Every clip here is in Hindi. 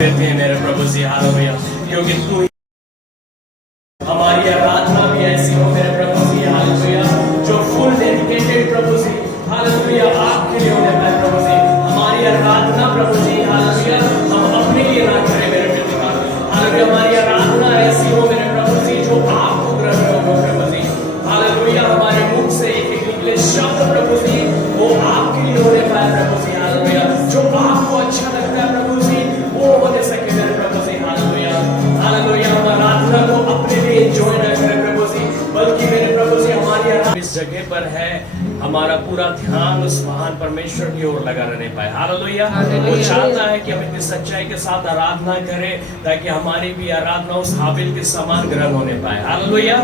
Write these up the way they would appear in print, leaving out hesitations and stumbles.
देते हैं मेरे प्रभु जी, हालेलुया, क्योंकि तू ही हमारी आराधना भी ऐसी हो मेरे प्रभु जी, हालेलुया, जो फुल डेडिकेटेड प्रभु जी, हालेलुया, आपके लिए हो मेरे प्रभु जी। हमारी आराधना प्रभु जी, हालेलुया, हम अपने लिए ना करें मेरे प्रभु जी, हालेलुया, हमारी आराधना ऐसी हो मेरे प्रभु जी जो आपको ग्रहण हो प्रभु जी, हालेलुया, हमारे मुख से एक निकले शब्द प्रभु जी वो आपके लिए होने पाए प्रभु जी, हालेलुया, जो आपको अच्छा लगता है प्रभु जी वो होने सके मेरे प्रभु जी, हालेलुया, हालेलुया। हम आराधना को अपने लिए एंजॉय न करें प्रभु जी, बल्कि मेरे प्रभु जी हमारी इस जगह पर है, हमारा पूरा ध्यान उस महान परमेश्वर की ओर लगा रहने पाए, हालेलुया। वो चाहता है कि हम इतनी सच्चाई के साथ आराधना करें ताकि हमारी भी आराधना उस हाबिल के समान ग्रहण होने पाए, हालेलुया।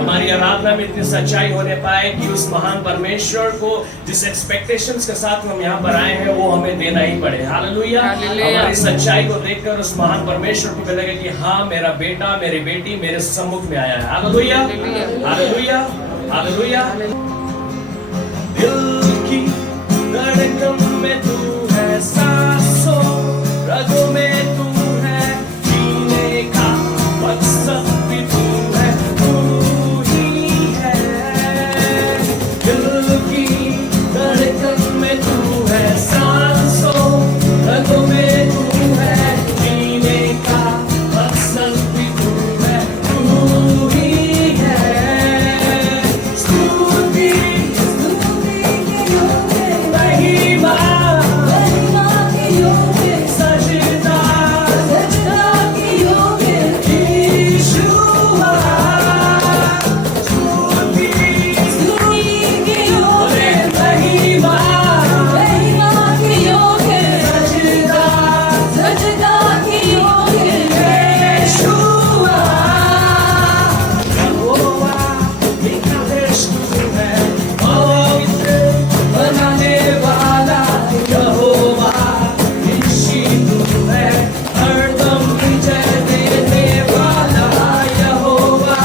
हमारी आराधना में इतनी सच्चाई होने पाए कि उस महान परमेश्वर को जिस एक्सपेक्टेशंस के साथ हम यहाँ पर आए हैं वो हमें देना ही पड़े, हालेलुया। हमारी सच्चाई को देखकर उस महान परमेश्वर को लगेगा कि हाँ मेरा बेटा मेरी बेटी मेरे सम्मुख में आया है, हालेलुया, हालेलुया, हालेलुया। दिल की धड़कन में तू है, सांसों रगों में तू है, जीने का मकसद भी तू है, तू ही है। दिल की धड़कन में तू है, सांसों रगों में तू है, जीने का मकसद भी तू है, तू ही है। स्तुति महिमा सजदा यीशुआ, स्तुति बोले महिमा सजदा यीशुआ। यहोवा निकादेश तू है, पवित्र बनाने वाला, यहोवा निशी तू है, हरदम विजय देने वाला, यहोवा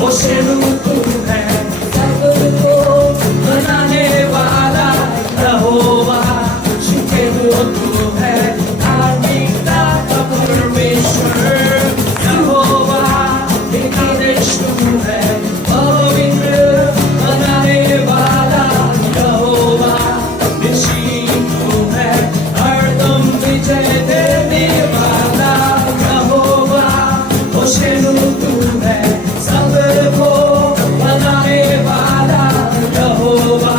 होशेनु तू है, सबको बनाने वाला, यहोवा शिकेनु तू है, धार्मिकता का परमेश्वर, यहोवा निकादेश तू है, पवित्र बनाने वाला, यहोवा निशी तू है, हरदम विजय देने वाला, यहोवा होशेनु तू है, सबको बनाने वाला, यहोवा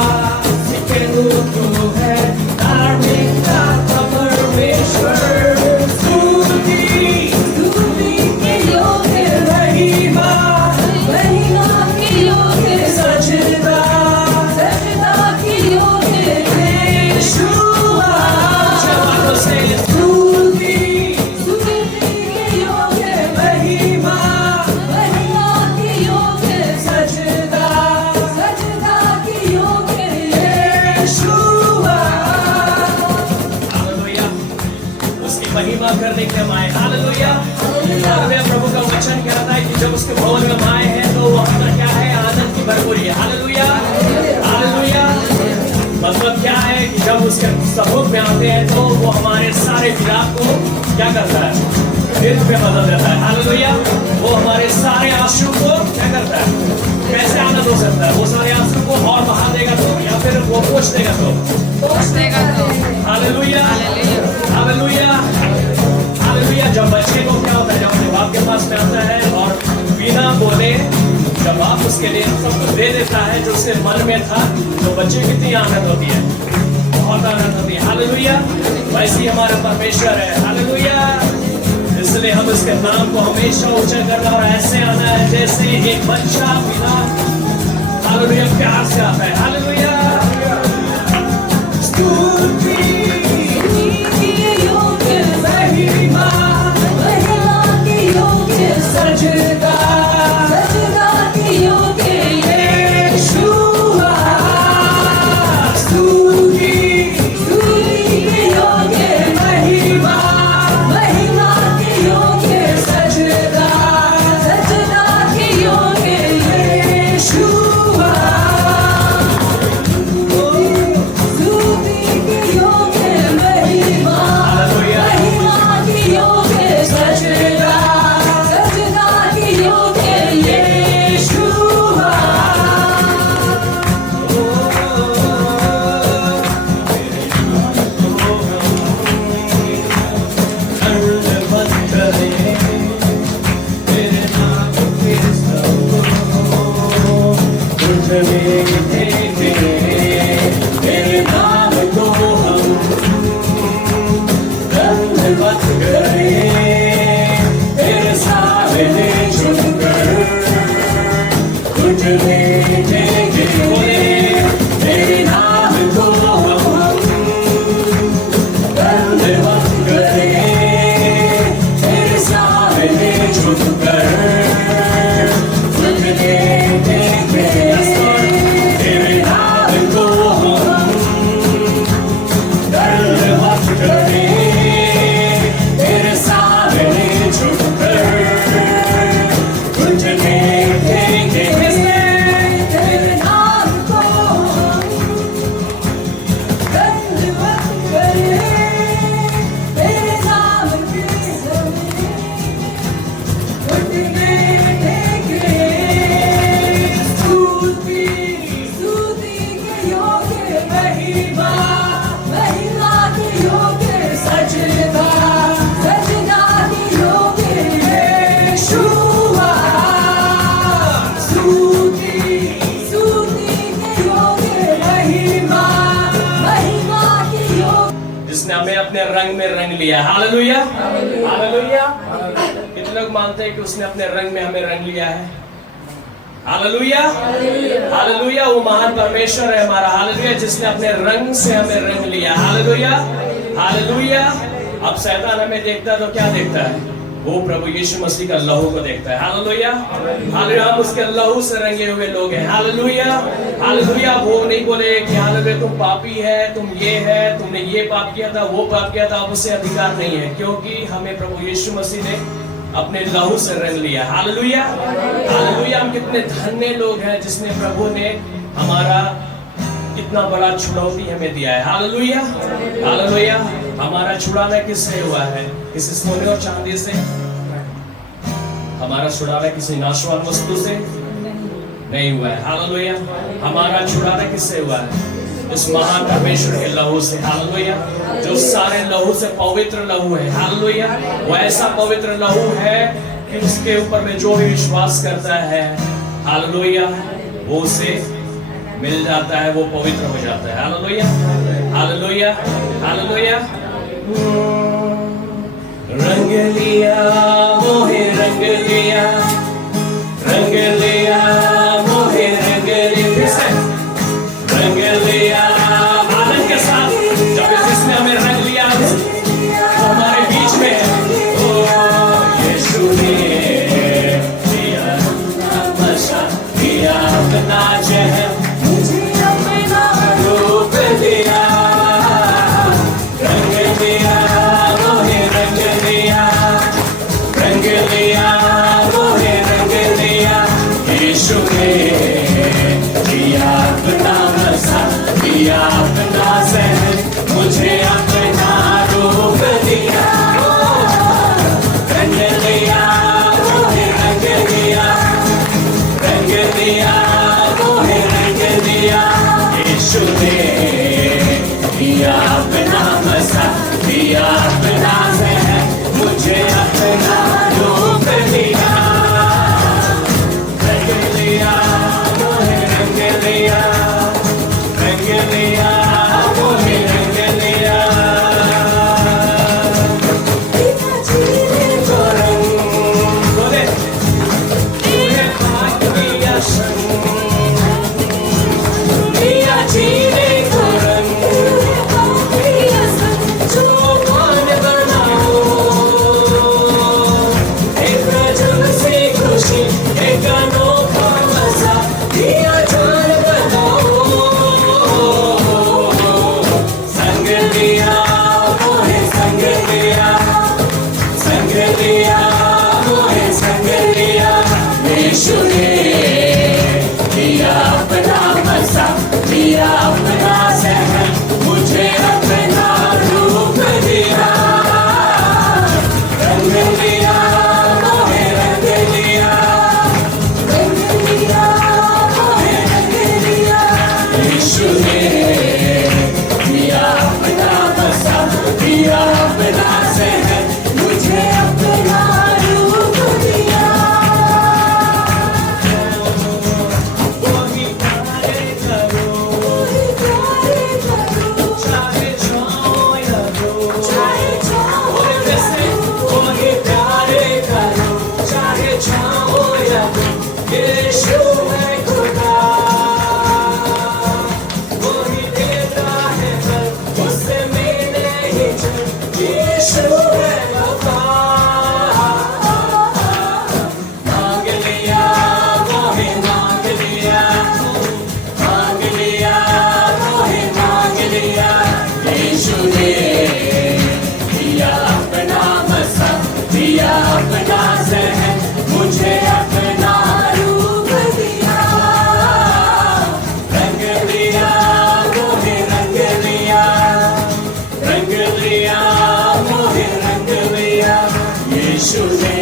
सिकेनु तू है, धार्मिकता का परमेश्वर, स्तुति महिमा सजदा यीशुआ। जवानों से स्तुति महिमा सजदा यीशुआ, हालेलुया। उसकी महिमा करने के लिए हम आए, हालेलुया, हालेलुया। प्रभु का वचन कहता है कि जब उसके भवन में हम आए हैं तो वहां पर क्या है, आनंद की भरपूरी है, हालेलुया, हालेलुया। मतलब क्या है कि जब उसके सम्मुख में आते हैं तो वो हमारे सारे विलाप को क्या करता है, नृत्य में बदल देता है, हालेलुया। वो हमारे सारे आंसू को क्या करता है, कैसे आनंद हो सकता है, वो सारे आंसू को और बहा देगा तो, या फिर वो पोंछ देगा तो, हालेलुया, हालेलुया, हालेलुया। जब बच्चे को क्या होता है, जब अपने बाप के पास में आता है और बिना बोले जब बाप उसके लिए सब कुछ दे देता है जो उसके मन में था, तो बच्चे की कितनी आनंद होती है, बहुत आनंद होती है, हालेलुया। वैसे ही हमारा परमेश्वर है, हालेलुया। इसलिए हम उसके नाम को हमेशा ऊंचा करना और ऐसे आना है जैसे एक बच्चा बिना, हालेलुया, प्यार से आता है, हालेलुया। स्तुति महिमा सजदा यीशुआ, स्तुति महिमा सजदा यीशुआ। लिया। Hallelujah, hallelujah. कितने लोग मानते हैं कि उसने अपने रंग में हमें रंग लिया है? Hallelujah, hallelujah. वो महान परमेश्वर है हमारा, हालेलुया, जिसने अपने रंग से हमें रंग लिया। Hallelujah, hallelujah. अब शैतान हमें देखता है तो क्या देखता है? वो प्रभु यीशु मसीह का लहू को देखता है। Hallelujah, hallelujah. हम उसके लहू से रंगे हुए लोग हैं। Hallelujah, hallelujah. वो नहीं बोले कि हालेलुया तुम पापी है, तुम ये है, तुमने ये पाप किया था, वो पाप किया था। अब उससे अधिकार नहीं है, क्योंकि हमें प्रभु यीशु मसीह ने अपने लहू से रंग लिया। Hallelujah, hallelujah. हम कितने धन्य लोग हैं जिसने प्रभु ने हमारा कितना बड़ा छुड़ौती हमें दिया है। Hallelujah, hallelujah. हमारा छुड़ाना किससे हुआ है? किसी सोने और चांदी से? हमारा छुड़ाना किसी नाशवान वस्तु से नहीं हुआ है। हालेलुया। हमारा छुड़ाना किससे हुआ है? उस महान परमेश्वर के लहू से। हालेलुया, जो सारे लहू से पवित्र लहू है। हालेलुया, वो ऐसा पवित्र लहू है कि उसके ऊपर में जो भी विश्वास करता है, हालेलुया, वो उसे मिल जाता है, वो पवित्र हो जाता है। Hallelujah, hallelujah, hallelujah. रंग लिया मोहे रंग लिया, रंग लिया मोहे रंग लिया, रंग लिया। आनंद के साथ जब जिसने हमें रंग लिया तो हमारे बीच में ओ यीशु ने दिया नशा, दिया अपना जहर, मुझे अपना रूप दिया। रंग लिया मोहे रंग लिया, रंग लिया मोहे रंग लिया। यीशु ने दिया अपना मसा, दिया अपना सहन, मुझे अपना रूप दिया। रंग लिया मोहे रंग लिया, रंग लिया मोहे रंग लिया। यीशु ने दिया अपना मसा, दिया अपना सहन, मुझे अपना रूप दिया। रंग लिया मोहे रंग लिया, रंग लिया मोहे रंग लिया। तो रंग बोले तूने पाक दिया संग, दिया जीने को रंग, जो मान बनाओ एक रजब से खुशी, एक अनोखा मजा, दिया जान बनाओ। संग दिया मोहे संग दिया, संग दिया मोहे संग दिया। यीशु ने दिया अपना मजा, दिया अपना सहन, मुझे अपना रूप दिया। रंग लिया मोहे रंग लिया, रंग लिया मोहे रंग लिया। यीशु ने दिया अपना मसा, दिया अपना सहन, मुझे अपना रूप दिया। वही प्यारे करो, चाहे छाओ या दो, और जैसे वही प्यारे करो, चाहे छाओ या दो। यीशु है खुदा, वही देता है फल, उससे मिले ही जल। यीशु है वफा। मांग लिया मोहे मांग लिया, मांग लिया मोहे मांग लिया। यीशु ने दिया अपना मसा, दिया अपना सहन, मुझे अपना रूप दिया। रंग लिया मोहे रंग लिया, रंग लिया मोहे रंग लिया। यीशु ने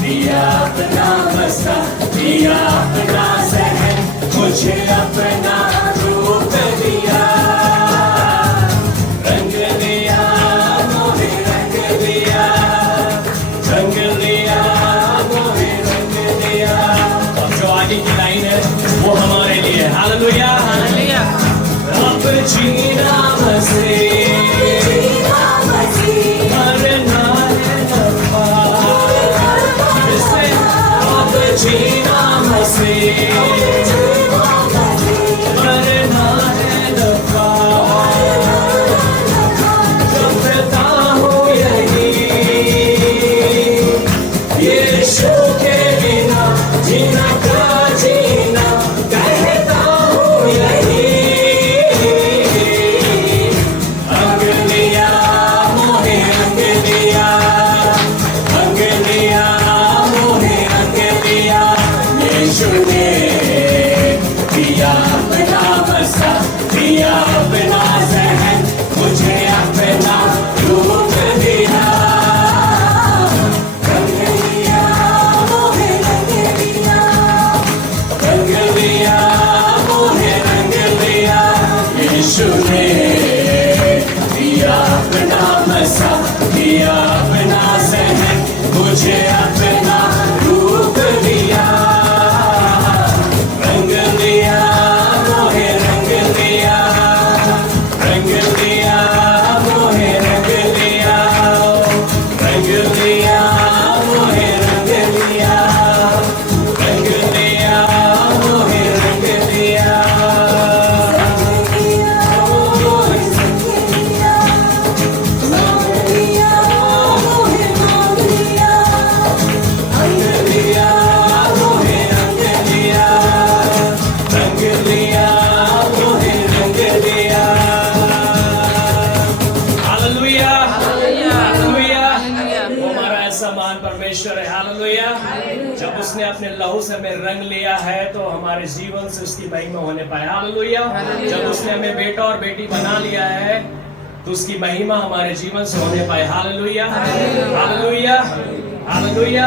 दिया अपना मसा, दिया अपना सहन, मुझे अपना रूप दिया। रंग लिया मोहे रंग लिया, रंग लिया मोहे रंग लिया। और जो आगे की लाइन है वो हमारे लिए। Hallelujah, hallelujah. अब जीना मसीह, मुझे अपना रूप दिया, रंग दिया मोहे रंग दिया, रंग दिया मोहे रंग दिया, रंग दिया मोहे रंग दिया, रंग दिया मोहे रंग दिया। परमेश्वर है, हालेलुया। जब उसने अपने लहू से हमें रंग लिया है तो हमारे जीवन से उसकी महिमा होने पाए, हालेलुया। जब उसने हमें बेटा और बेटी बना लिया है तो उसकी महिमा हमारे जीवन से होने पाए, हालेलुया, हालेलुया, हालेलुया।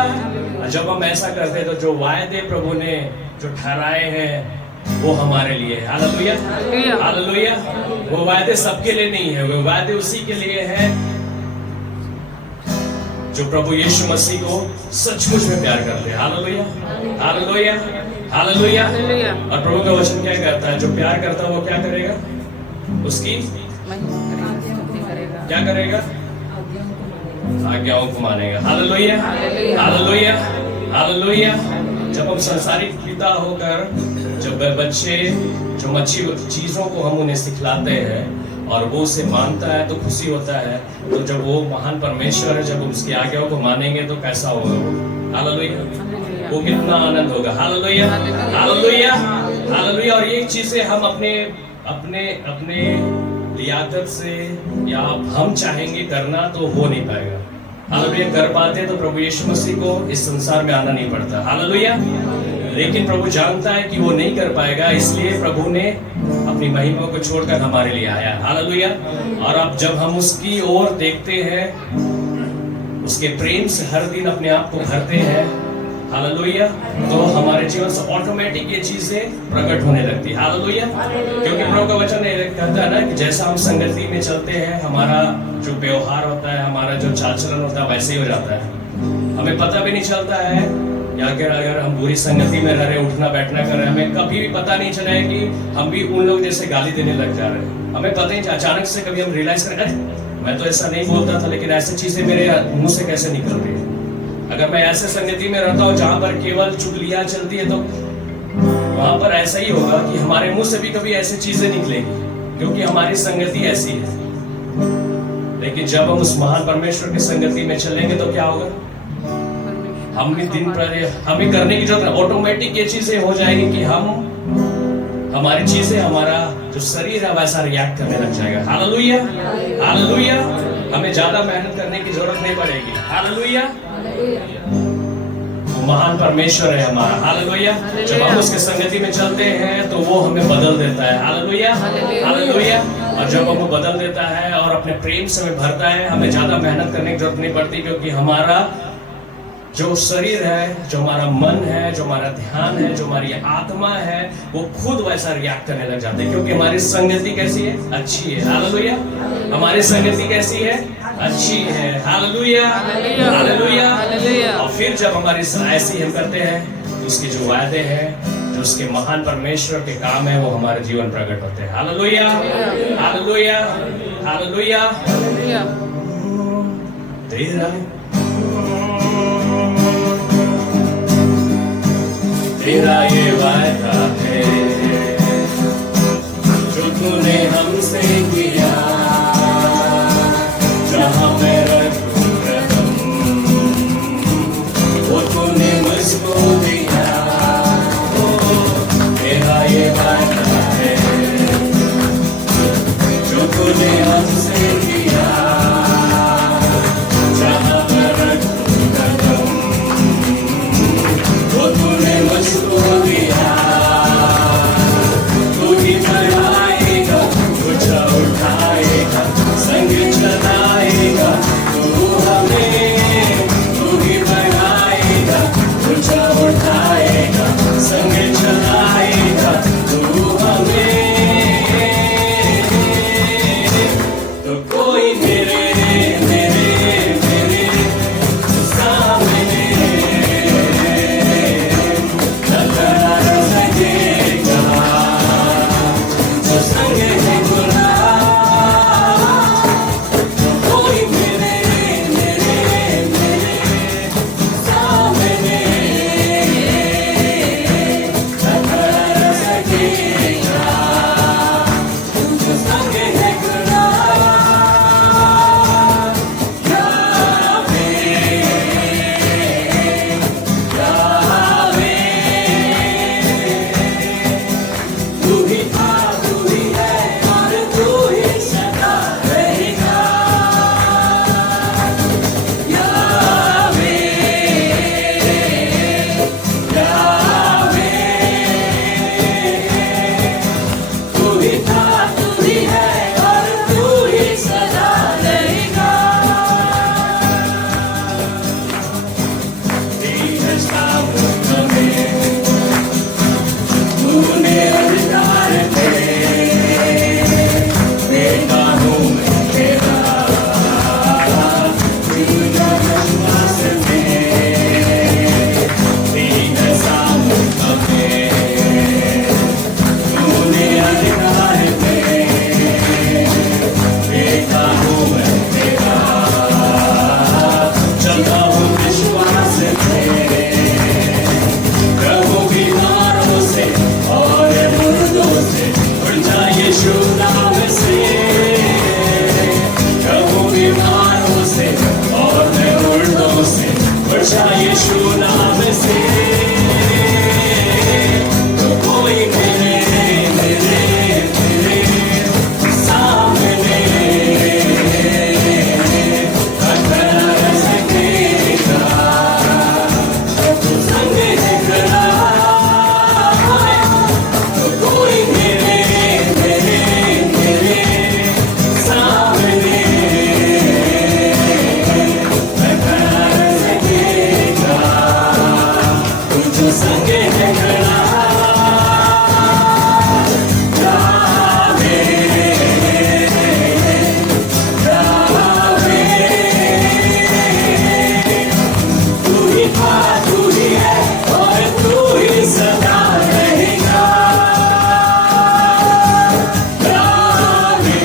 जब हम ऐसा करते हैं तो जो वायदे प्रभु ने जो ठहराए हैं वो हमारे लिए, हालेलुया, हालेलुया। वो वायदे सबके लिए नहीं है, वो वायदे उसी के लिए है जो प्रभु यीशु मसीह को सचमुच में प्यार करते हैं, हालेलुया, हालेलुया, हालेलुया। और प्रभु का वचन क्या कहता है, जो प्यार करता है वो क्या करेगा, उसकी क्या करेगा, आज्ञाओं को मानेगा, हालेलुया, हालेलुया, हालेलुया। जब हम संसारिक पिता होकर जब बच्चे जो अच्छी चीजों को हम उन्हें सिखलाते हैं और वो उसे मानता है तो खुशी होता है, तो जब वो महान परमेश्वर है जब उसकी आज्ञाओं को मानेंगे तो कैसा होगा वो, हालेलुया, वो कितना आनंद होगा, हालेलुया, हालेलुया, हालेलुया। और ये चीजें हम अपने अपने अपने लियाकत से या हम चाहेंगे करना तो हो नहीं पाएगा, हालेलुया। कर पाते तो प्रभु यीशु मसीह को इस संसार में आना नहीं पड़ता, हालेलुया। लेकिन प्रभु जानता है कि वो नहीं कर पाएगा, इसलिए प्रभु ने अपनी महिमा को छोड़कर हमारे लिए आया, हालेलुया। और अब जब हम उसकी ओर देखते हैं, उसके प्रेम से हर दिन अपने आप को भरते हैं, हालेलुया, तो हमारे जीवन से ऑटोमेटिक ये चीजें प्रकट होने लगती है, हालेलुया। क्योंकि प्रभु का वचन कहता है ना कि जैसा हम संगति में चलते हैं हमारा जो व्यवहार होता है, हमारा जो चाल चलन होता है वैसे ही हो जाता है। हमें पता भी नहीं चलता है या अगर हम बुरी संगति में रह रहे, उठना बैठना कर रहे हैं, हमें कभी भी पता नहीं चला है कि हम भी उन लोग जैसे गाली देने लग जा रहे हैं। हमें पता नहीं, अचानक से कभी हम रियलाइज करें, अरे मैं तो ऐसा नहीं बोलता था, लेकिन ऐसी चीजें मेरे मुंह से कैसे निकल रही है। अगर मैं ऐसे संगति में रहता हूँ जहाँ पर केवल चुगलियाँ चलती है तो वहां पर ऐसा ही होगा कि हमारे मुंह से भी कभी ऐसी चीजें निकलेगी, क्योंकि हमारी संगति ऐसी है। लेकिन जब हम उस महान परमेश्वर की संगति में चलेंगे तो क्या होगा, हम भी दिन पर हमें करने की जरूरत, ऑटोमेटिक ये चीजें हो जाएगी कि हम हमारी चीजें, हमारा जो शरीर है वैसा रिएक्ट करने लग जाएगा, हालेलुया, हालेलुया। हमें ज्यादा मेहनत करने की जरूरत नहीं पड़ेगी, हालेलुया। महान परमेश्वर है हमारा, हालेलुया। जब हम उसके संगति में चलते हैं तो वो हमें बदल देता है, हालेलुया, हालेलुया। और जब हमें बदल देता है और अपने प्रेम से हमें भरता है, हमें ज्यादा मेहनत करने की जरूरत नहीं पड़ती, क्योंकि हमारा जो शरीर है, जो हमारा मन है, जो हमारा ध्यान है, जो हमारी आत्मा है, वो खुद वैसा रिएक्ट करने लग जाते हैं, क्योंकि हमारी संगति कैसी है, अच्छी है, हालेलुया। हमारी संगति कैसी है, अच्छी है, हालेलुया, हालेलुया। और फिर जब हमारी ऐसी हम करते हैं तो उसके जो वायदे हैं, जो उसके महान परमेश्वर के काम है, वो हमारे जीवन प्रकट होते हैं, हालेलुया, हालेलुया, हालेलुया। तेरा ये वायदा है जो तूने हमसे किया, जहाँ मैं रखूं कदम वो तूने मुझको दिया। तेरा ये वायदा है जो तूने हमसे किया, जहाँ मैं रखूं कदम वो तूने मुझको दिया। तू ही चलाएगा, तुझे उठा ऊंचा यीशु नाम से तो कोई मेरे मेरे मेरे सामने अगर सकेगा तो संग दिखला तो कोई मेरे मेरे मेरे सामने संगे है खड़ा जावे जावे तू ही था तू ही है और तू ही सदा रहेगा जावे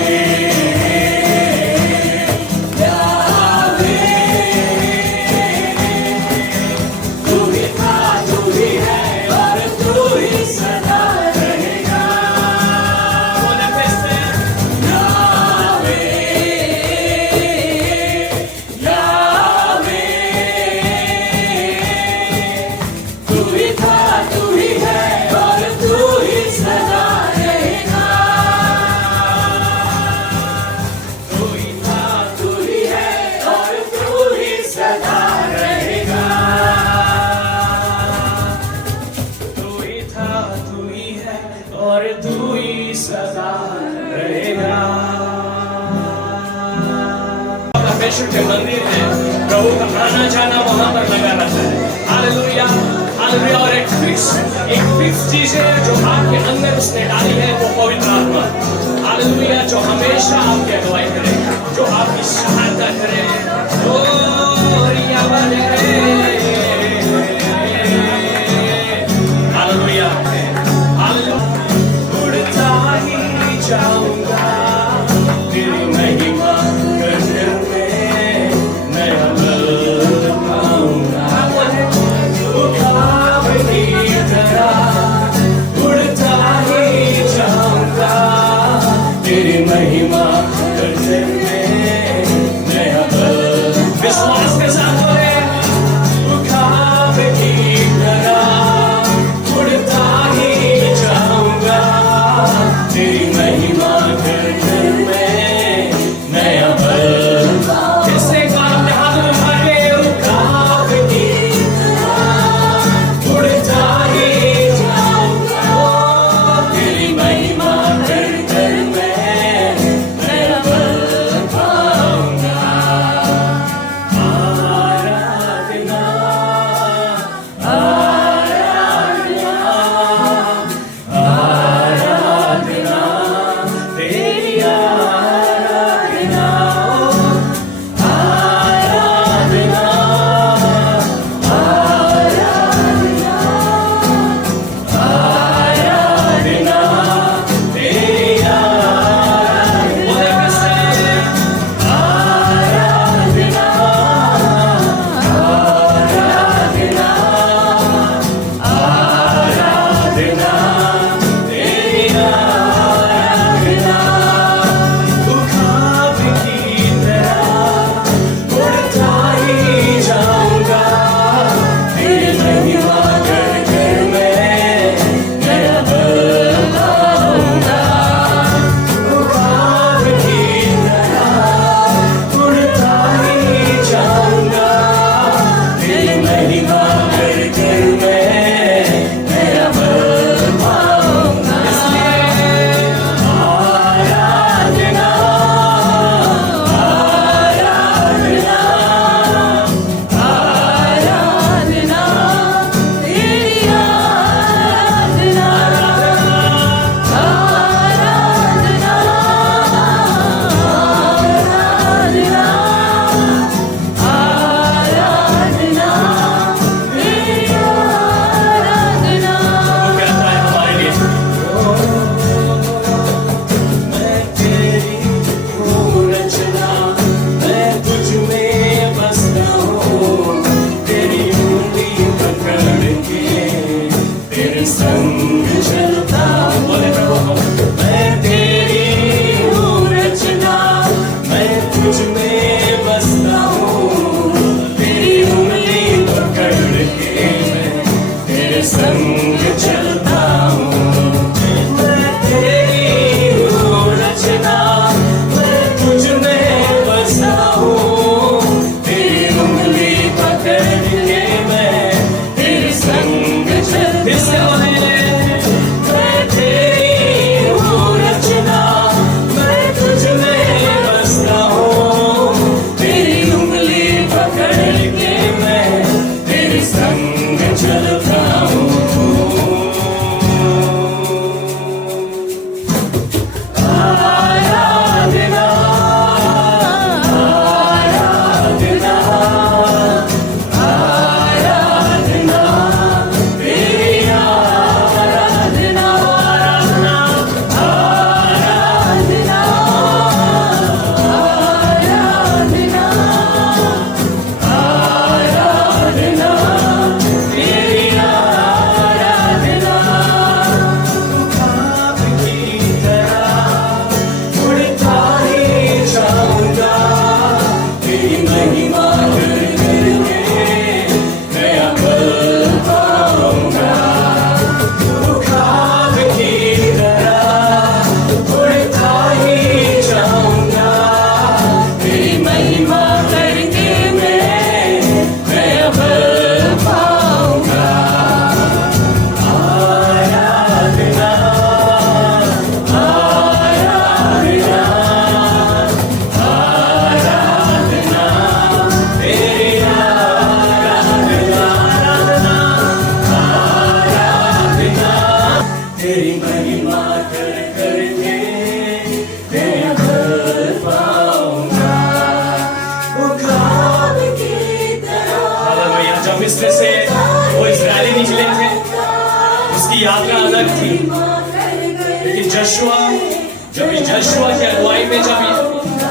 जावे तू ही था तू ही है और तू ही सदा रहेगा बोले कैसे यावे यावे तू ही था तू ही है और तू ही सदा रहेगा तू ही था तू ही है और तू ही सदा रहेगा तू ही था तू ही है और तू ही सदा रहेगा परमेश्वर के मंदिर है प्रभु का आना जाना वहां पर लगा रहता है हालेलुया हालेलुया और एक फिक्स चीज है जो आपके अंदर उसने डाली है वो पवित्र आत्मा हालेलुया जो हमेशा आपकी अगुवाई करे जो आपकी सहायता करे ओ रिया बने हालेलुया हालेलुया उड़ता ही जाऊंगा तेरी महिमा करने में नया बल पाऊंगा उखाब की तरह उड़ता ही जाऊंगा तेरी महिमा करने में नया बल मिस्र से वो इस्राएली निकले थे, उसकी यात्रा अलग थी। लेकिन जशुआ की अगुवाई में जब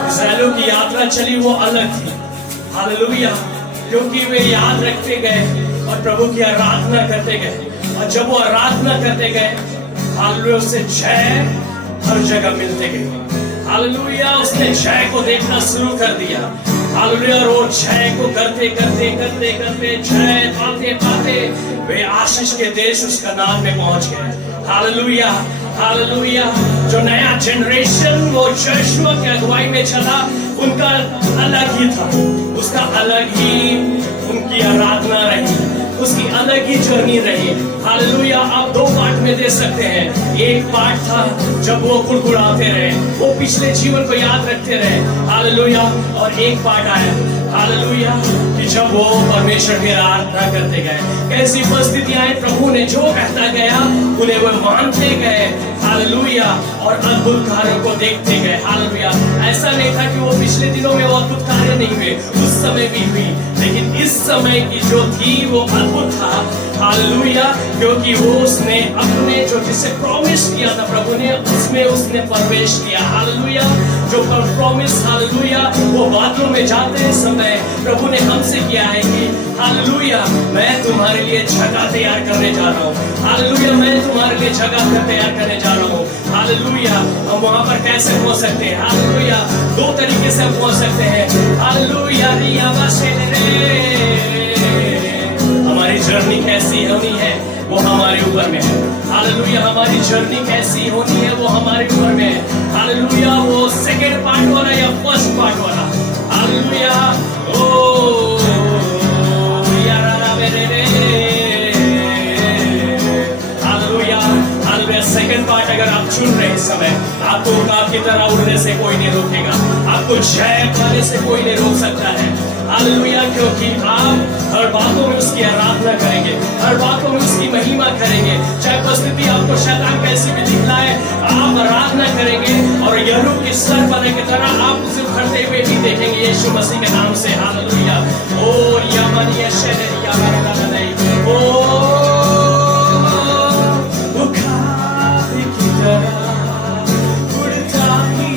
इस्राएलियों की यात्रा चली वो अलग थी। हालेलुया, क्योंकि वे याद रखते गए और प्रभु की आराधना करते गए, और जब वो आराधना करते गए, हालेलुया, उससे जय हर जगह मिलते गए। हालेलुया, उसने जय को देखना शुरू कर दिया। हालेलुया, और वो जय को करते करते करते करते जय पाते पाते वे आशीष के देश उस कनान में पहुंच गए। Hallelujah, hallelujah. जो नया जनरेशन वो यहोशुआ की अगुवाई में चला, उनका अलग ही था, उसका अलग ही उनकी आराधना रही, उसकी अलग ही जर्नी रही। हालेलुया, आप दो पार्ट में दे सकते हैं। एक पार्ट था जब वो कुड़कुड़ाते रहे, वो पिछले जीवन को याद रखते रहे। हालेलुया, और एक पार्ट आया, हालेलुया, कि जब वो परमेश्वर की आराधना करते गए, कैसी परिस्थितियां प्रभु ने जो कहता गया उन्हें वो मानते गए। हालेलुया, और अद्भुत कार्यों को देखते गए। हालेलुया, ऐसा नहीं था कि वो पिछले दिनों में वो अद्भुत कार्य नहीं हुए, उस समय भी हुई, लेकिन इस समय की जो थी वो अद्भुत था। हालेलुया, क्योंकि वो उसने अपने जो जिसे प्रॉमिस किया था प्रभु ने, उसमें उसने प्रवेश किया। हालेलुया, जो प्रॉमिस, हालेलुया, वो बादलों में जाते समय प्रभु ने हमसे किया है कि हालेलुया, मैं तुम्हारे लिए जगह तैयार करने जा रहा हूँ। हालेलुया, मैं तुम्हारे लिए जगह तैयार करने जा रहा हूँ। हालेलुया, हम वहां पर कैसे पहुंच सकते हैं? हालेलुया, दो तरीके से हम पहुंच सकते हैं। हालेलुया, हमारी जर्नी कैसी होनी है वो हमारे ऊपर में है। हालेलुया, हमारी जर्नी कैसी होनी है वो हमारे ऊपर में है। हालेलुया, वो सेकंड पार्ट वाला या फर्स्ट पार्ट वाला? हालेलुया, ओ सेकंड पार्ट अगर आप चुन रहे इस समय, आपको उड़ान की तरह उड़ने से कोई नहीं रोकेगा, आपको जय पाने से कोई नहीं रोक सकता है। हालेलुया, क्योंकि आप हर बातों में उसकी आराधना करेंगे, हर बातों में उसकी महिमा करेंगे। चाहे परिस्थिति आपको शैतान कैसी भी दिखलाए, आप आराधना करेंगे और यरूब की सर बने की तरह आप उसे उखड़ते हुए भी देखेंगे यीशु मसीह के नाम से। हालेलुया, ओ यामनिया शहर यामनिया नहीं, ओ उड़ता ही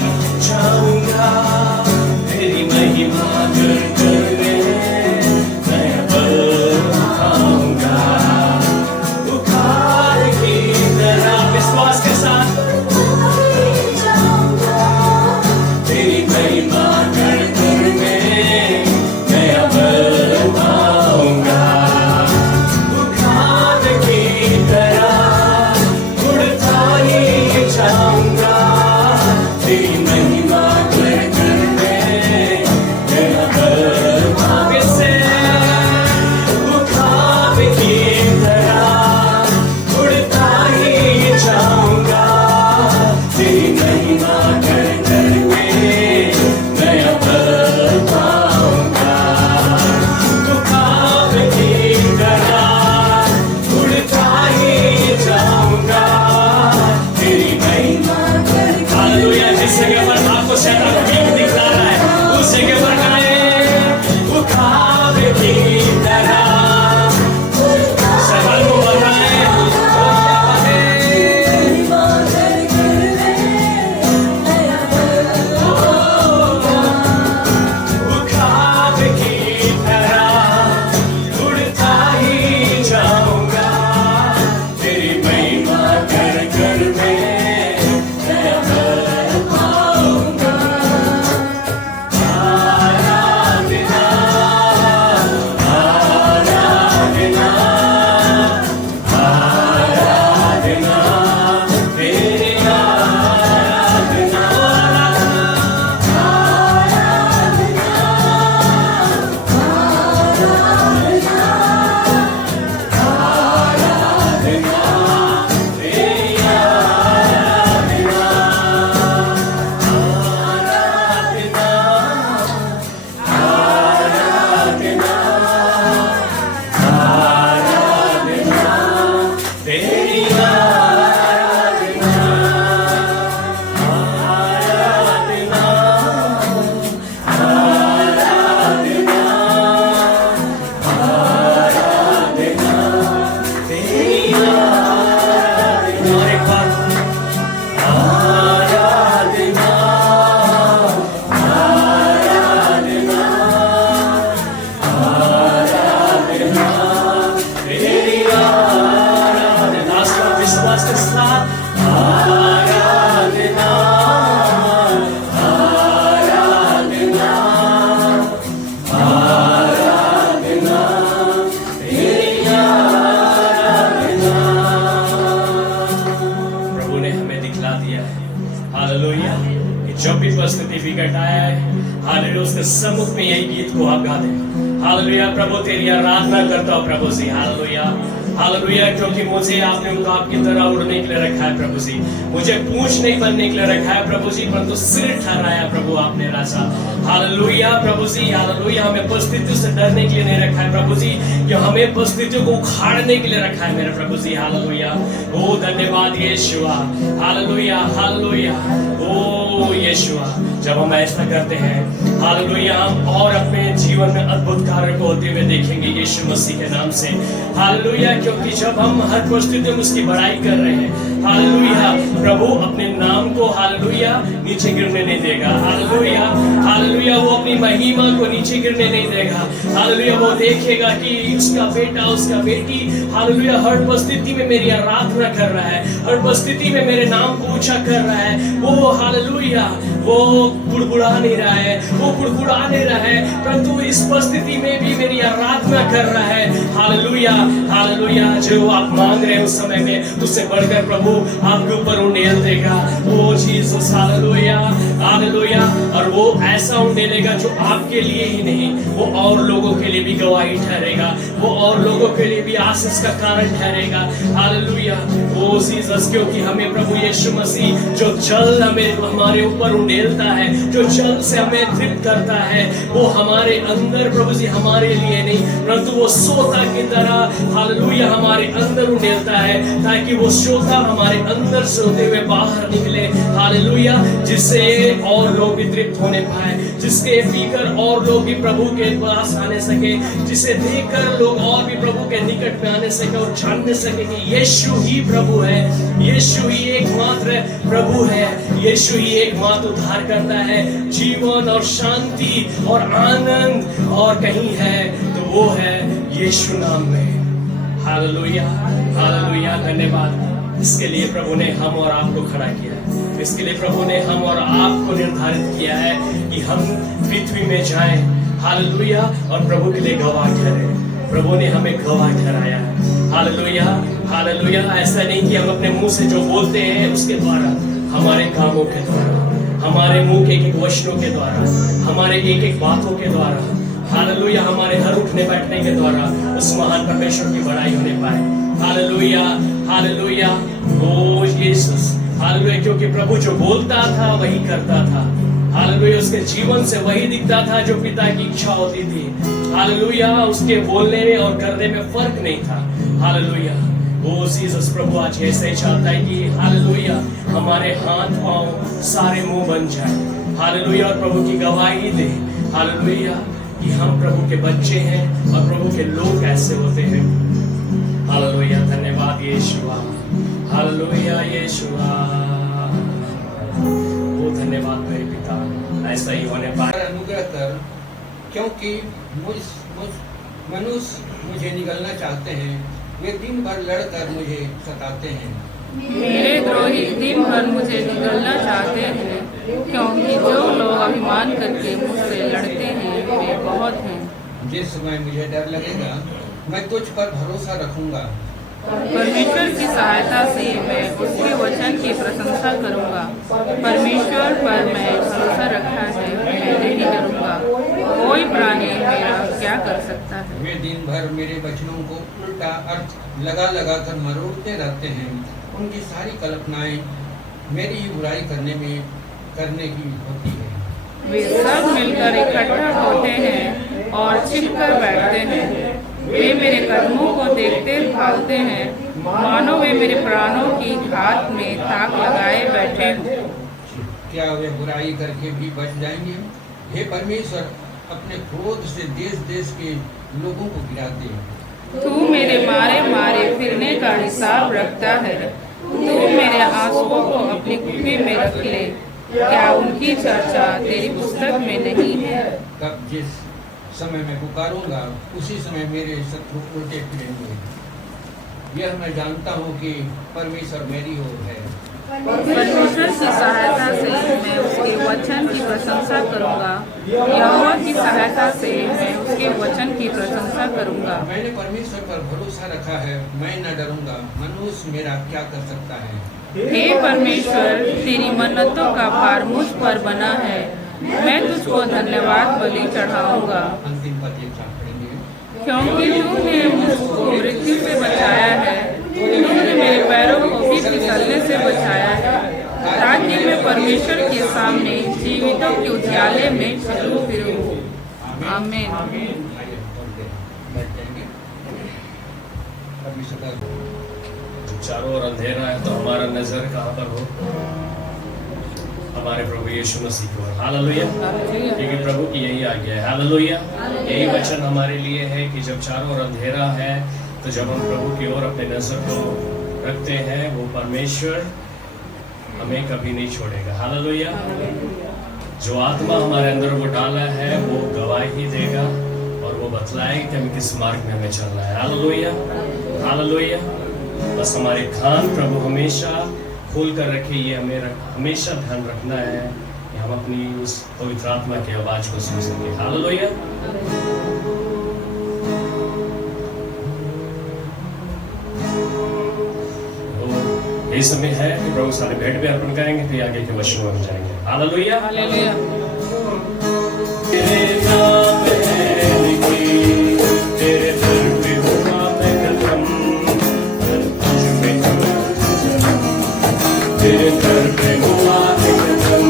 जाऊंगा, तेरी महिमा कर कर मैं बल पाऊंगा। बुखार की तरह विश्वास के साथ तेरी महिमा कर कर मैं बल पाऊंगा। उसके सम्मुख में यही गीत को आप गा दें। हालेलुया प्रभु तेरी आराधना करता हूँ प्रभु जी। हालेलुया हालेलुया, क्योंकि मुझे आपने उकाब की तरह उड़ने के लिए रखा है प्रभु जी। मुझे पूंछ नहीं बनने के लिए रखा है प्रभु जी, परंतु सिर ठहराया प्रभु आपने राजा। हालेलुया प्रभु जी। हालेलुया, हमें परिस्थितियों से डरने के लिए नहीं रखा है प्रभु जी, कि हमें परिस्थितियों को उखाड़ने के लिए रखा है मेरे प्रभु जी। हालेलुया, ओ धन्यवाद यीशुआ। हालेलुया हालेलुया, ओ यीशुआ। जब हम ऐसा करते हैं हालेलुया, हम और अपने जीवन में अद्भुत कार्य को होते हुए देखेंगे यीशु मसीह के नाम से। हालेलुया, क्योंकि जब हम हर परिस्थिति में उसकी बड़ाई कर रहे हैं हालेलुया, प्रभु अपने नाम को हालेलुया नीचे गिरने नहीं देगा। हालेलुया हालेलुया, वो अपनी महिमा को नीचे गिरने नहीं देगा। हालेलुया, वो देखेगा कि उसका बेटा उसका बेटी हालेलुया हर परिस्थिति में मेरी आराधना कर रहा है, हर परिस्थिति में मेरे नाम को ऊंचा कर रहा है। वो हालेलुया, वो कुड़कुड़ा नहीं रहा है, वो कुड़कुड़ा नहीं रहा है, परंतु इस परिस्थिति में भी मेरी आराधना कर रहा है। हालेलुया हालेलुया, जो आप मांग रहे हैं उस समय में उससे बढ़कर प्रभु आपके ऊपर उंडेल देगा। ओ जीसस हालेलुया हालेलुया, और वो ऐसा उंडेलेगा जो आपके लिए ही नहीं, वो और लोगों के लिए भी गवाही ठहरेगा, वो और लोगों के लिए भी आशीष का कारण ठहरेगा। हालेलुया, ओ जीसस, क्योंकि हमें प्रभु यीशु मसीह जो जल हमें हमारे ऊपर उंडेलता है, जो जल से हमें तृप्त करता है, वो हमारे अंदर प्रभु जी हमारे लिए नहीं, परंतु वो सोता की तरह हालेलुया हमारे अंदर उंडेलता है, ताकि वो सोता हमारे अंदर से होते हुए बाहर निकले। हालेलुया, जिससे और लोग भी तृप्त होने पाए, जिसके पीकर और लोग भी प्रभु के पास आने सके, जिसे देखकर लोग और भी प्रभु के निकट में आने सके और जानने सके कि यीशु ही प्रभु है, यीशु ही एकमात्र प्रभु है, यीशु ही एकमात्र उद्धार करता है। जीवन और शांति और आनंद और कहीं है तो वो है यीशु नाम में। हालेलुया हालेलुया, धन्यवाद। इसके लिए प्रभु ने हम और आपको खड़ा किया है, इसके लिए प्रभु ने हम और आपको निर्धारित किया है कि हम पृथ्वी में जाएं हालेलुया और प्रभु के लिए गवाह ठहरे। प्रभु ने हमें गवाह ठहराया है। हालेलुया हालेलुया, ऐसा नहीं कि हम अपने मुंह से जो बोलते हैं उसके द्वारा, हमारे कामों के द्वारा, हमारे मुंह के एक एक वचनों के द्वारा, हमारे एक एक बातों के द्वारा, हालेलुया हमारे हर उठने बैठने के द्वारा उस महान परमेश्वर की बड़ाई होने पाए। हालेलुया हालेलुया, ओ यीशु हालेलुया, क्योंकि प्रभु जो बोलता था वही करता था। हालेलुया, उसके जीवन से वही दिखता था जो पिता की इच्छा होती थी। हालेलुया, उसके बोलने और करने में फर्क नहीं था। हालेलुया, वो जीसस प्रभु आज ऐसे ही चाहता है कि हालेलुया हमारे हाथ पांव सारे मुंह बन जाए। हालेलुया, और प्रभु की गवाही दे। हालेलुया, कि हम प्रभु के बच्चे हैं और प्रभु के लोग कैसे होते हैं। हालेलुया, धन्यवाद यीशुआ। हालेलुया यीशुआ, वो धन्यवाद मेरे पिता, ऐसा ही होने पाए। अनुग्रह कर, क्योंकि मनुष्य मुझे निगलना चाहते हैं, वे दिन भर लड़कर मुझे सताते हैं। मेरे द्रोही दिन भर मुझे निगलना चाहते हैं, क्योंकि जो लोग अभिमान करके मुझसे लड़ते हैं वे बहुत हैं। जिस समय मुझे डर लगेगा मैं तुझ पर भरोसा रखूंगा। परमेश्वर की सहायता से मैं उसके वचन की प्रशंसा करूंगा। परमेश्वर पर मैं भरोसा रखा है, मैं नहीं डरूंगा। कोई प्राणी मेरा क्या कर सकता है। वे दिन भर मेरे वचनों को उल्टा अर्थ लगा लगा कर मरोड़ते रहते हैं। उनकी सारी कल्पनाएं मेरी ही बुराई करने की होती है। वे सब मिलकर इकट्ठा होते हैं और छिपकर बैठते हैं। वे मेरे कदमों को देखते भालते हैं, मानो वे मेरे प्राणों की घात में ताक लगाए बैठे हों। क्या वे बुराई करके भी बच जाएंगे? हे परमेश्वर, अपने क्रोध से देश देश के लोगों को गिरा दे। तू मेरे मारे मारे फिरने का हिसाब रखता है। तू मेरे आंसुओं को अपनी कुप्पी में रख ले। क्या उनकी चर्चा तेरी पुस्तक में नहीं है? तब जिस समय मैं पुकारूंगा उसी समय मेरे शत्रु उल्टे फिरेंगे। यह मैं जानता हूँ कि परमेश्वर मेरी ओर है। परमेश्वर की सहायता से मैं उसके वचन की प्रशंसा करूंगा। यहोवा की सहायता से मैं उसके वचन की प्रशंसा करूंगा। मैंने परमेश्वर पर भरोसा रखा है, मैं न डरूंगा। मनुष्य मेरा क्या कर सकता है? हे परमेश्वर, तेरी मन्नतों का भार मुझ पर बना है। मैं तुझको धन्यवाद बलि चढ़ाऊंगा, अंतिम पद एक साथ पढ़ेंगे। क्योंकि तूने मुझको मृत्यु से बचाया है, तूने मेरे पैरों को भी फिसलने से बचाया है, ताकि मैं परमेश्वर के सामने जीवितों के उजाले में चलूं फिरूं। आमीन। बैठ जाएंगे। परमेश्वर का चारों ओर अंधेरा है तो हमारा नजर कहाँ पर हो? हमारे प्रभु यीशु मसीह की ओर। हालेलुया। क्योंकि प्रभु की यही आज्ञा है। हालेलुया। यही वचन हमारे लिए है कि जब चारों ओर अंधेरा है तो जब हम प्रभु की ओर अपने नजर को रखते हैं, वो परमेश्वर हमें कभी नहीं छोड़ेगा। हालेलुया। जो आत्मा हमारे अंदर वो डाला है वो गवाही देगा और वो बतलाएगा कि हमें किस मार्ग में हमें चलना है। हालेलुया। हालेलुया। बस हमारे कान प्रभु हमेशा खोल कर रखे, ये हमें हमेशा ध्यान रखना है कि हम अपनी उस पवित्र आत्मा की आवाज को सुन सके। हालेलुया। तो ये समय है कि प्रभु सारे भेंट भी अर्पण करेंगे, फिर आगे के वचनों में जाएंगे। हालेलुया। हालेलुया। तेरे नाम है लिखी, तेरे दर पे हुआ मैं कदम, तुझ में तेरे दर पे हुआ मैं कदम,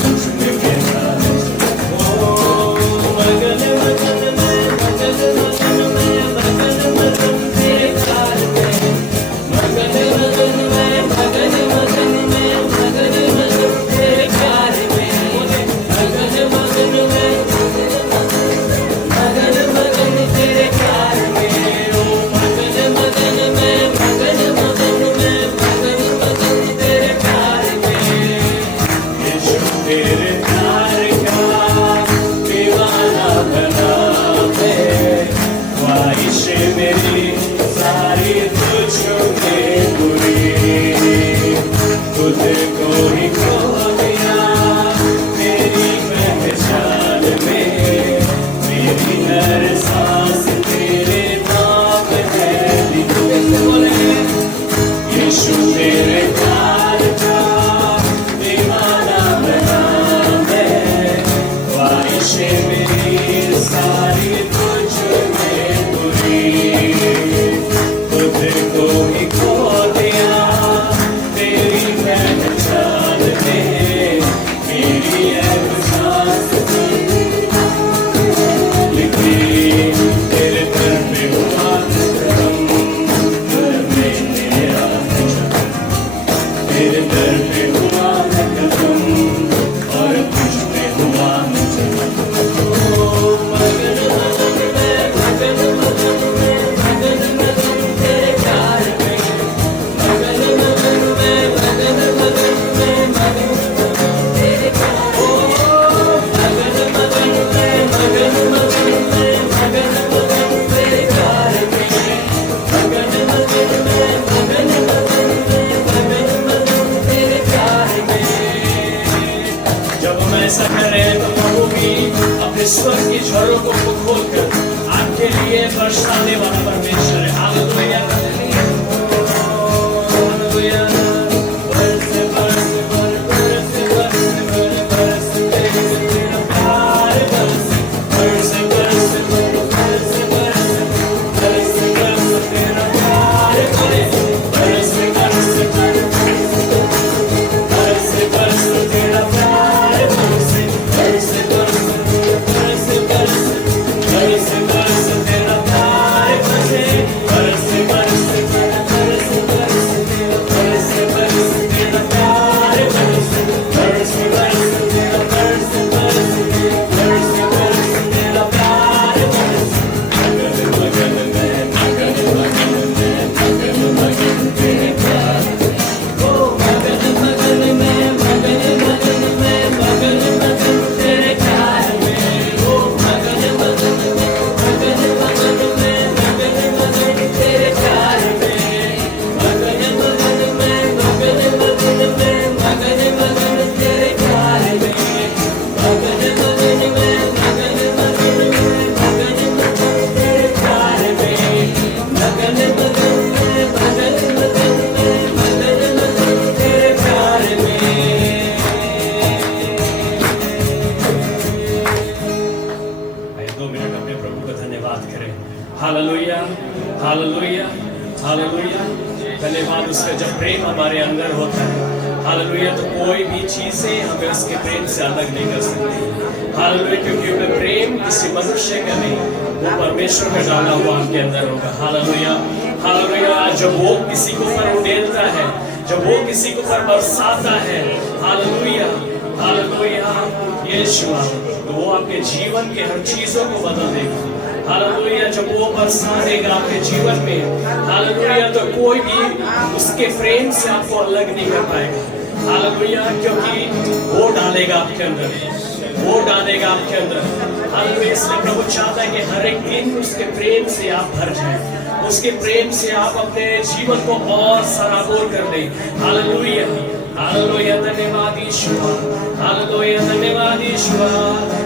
तुझ में गिरा मगन मगन में, मगन मगन में, मगन मगन तेरे प्यार में, मगन मगन में, मगन मगन में, मगन मगन तेरे प्यार में, मगन मगन में, मगन मगन तेरे प्यार में, ओ मगन मगन में, मगन मगन में, मगन मगन तेरे प्यार में। यीशु तेरे प्यार का दीवाना बना है, ख्वाहिशें मेरी सारी तुझ में पूरी, तुझको ही खो दिया मेरी पहचान में, मेरी हर सांस तेरे नाम है लिखी। बोले यीशु तेरे प्यार का दीवाना बना है, ख्वाहिशें मेरी सारी तुझ में पूरी, तुझको ही खो दिया तेरी पहचान में, मेरी हर सांस लिखी तेरे दर पे हुआ कदम, मेरा तेरे दर पे हुआ मैं कदम और तुझ पे हुआ मैं जन्म। ओ मगन मगन में, मगन मगन में, मगन मगन तेरे प्यार में, मगन मगन में, मगन मगन में, मगन मगन तेरे प्यार में, ओ मगन मगन में, मगन मगन में, मगन मगन तेरे प्यार में, मगन मगन में, मगन मगन में, मगन मगन तेरे प्यार में। जब हम ऐसा करें तो प्रभु भी अपने स्वर की झरों को खोलकर आपके लिए बरसाने वाला परमेश्वर है। हालेलुया। हालेलुया। बरस बरस बरस बरस बरस तेरा प्यार बरस, बरस बरस बरस बरस बरस तेरा प्यार बरस, बरस बरस बरस बरस तेरा प्यार बरस, बरस बरस बरस बरस बरस तेरा प्यार बरसे। बात करें। Hallelujah, hallelujah, hallelujah. धन्यवाद उसका जब प्रेम हमारे अंदर होता है, हालेलुया, तो कोई भी चीजें हमें उसके प्रेम से अलग नहीं कर सकती। हालेलुया, क्योंकि वो प्रेम किसी मनुष्य का नहीं, वो परमेश्वर का डाला हुआ आपके अंदर होगा। Hallelujah, hallelujah. जब वो किसी को ऊपर उड़ेलता है, जब वो किसी को ऊपर बरसाता है, हालेलुया, हालेलुया, यीशु, तो वो आपके जीवन के हर चीजों को बदल देगा। हालेलुया, जब वो बरसाएगा आपके जीवन में, हालेलुया, तो कोई भी उसके प्रेम से आपको अलग नहीं कर पाएगा। हालेलुया, क्योंकि वो डालेगा आपके अंदर, वो डालेगा आपके अंदर। हालेलुया, इसलिए प्रभु चाहता है कि हर एक दिन उसके प्रेम से आप भर जाएं, उसके प्रेम से आप अपने जीवन को और सराबोर कर दें। हालेलुया, हालेलुया, धन्यवाद ईश्वर, हालेलुया, धन्यवाद ईश्वर,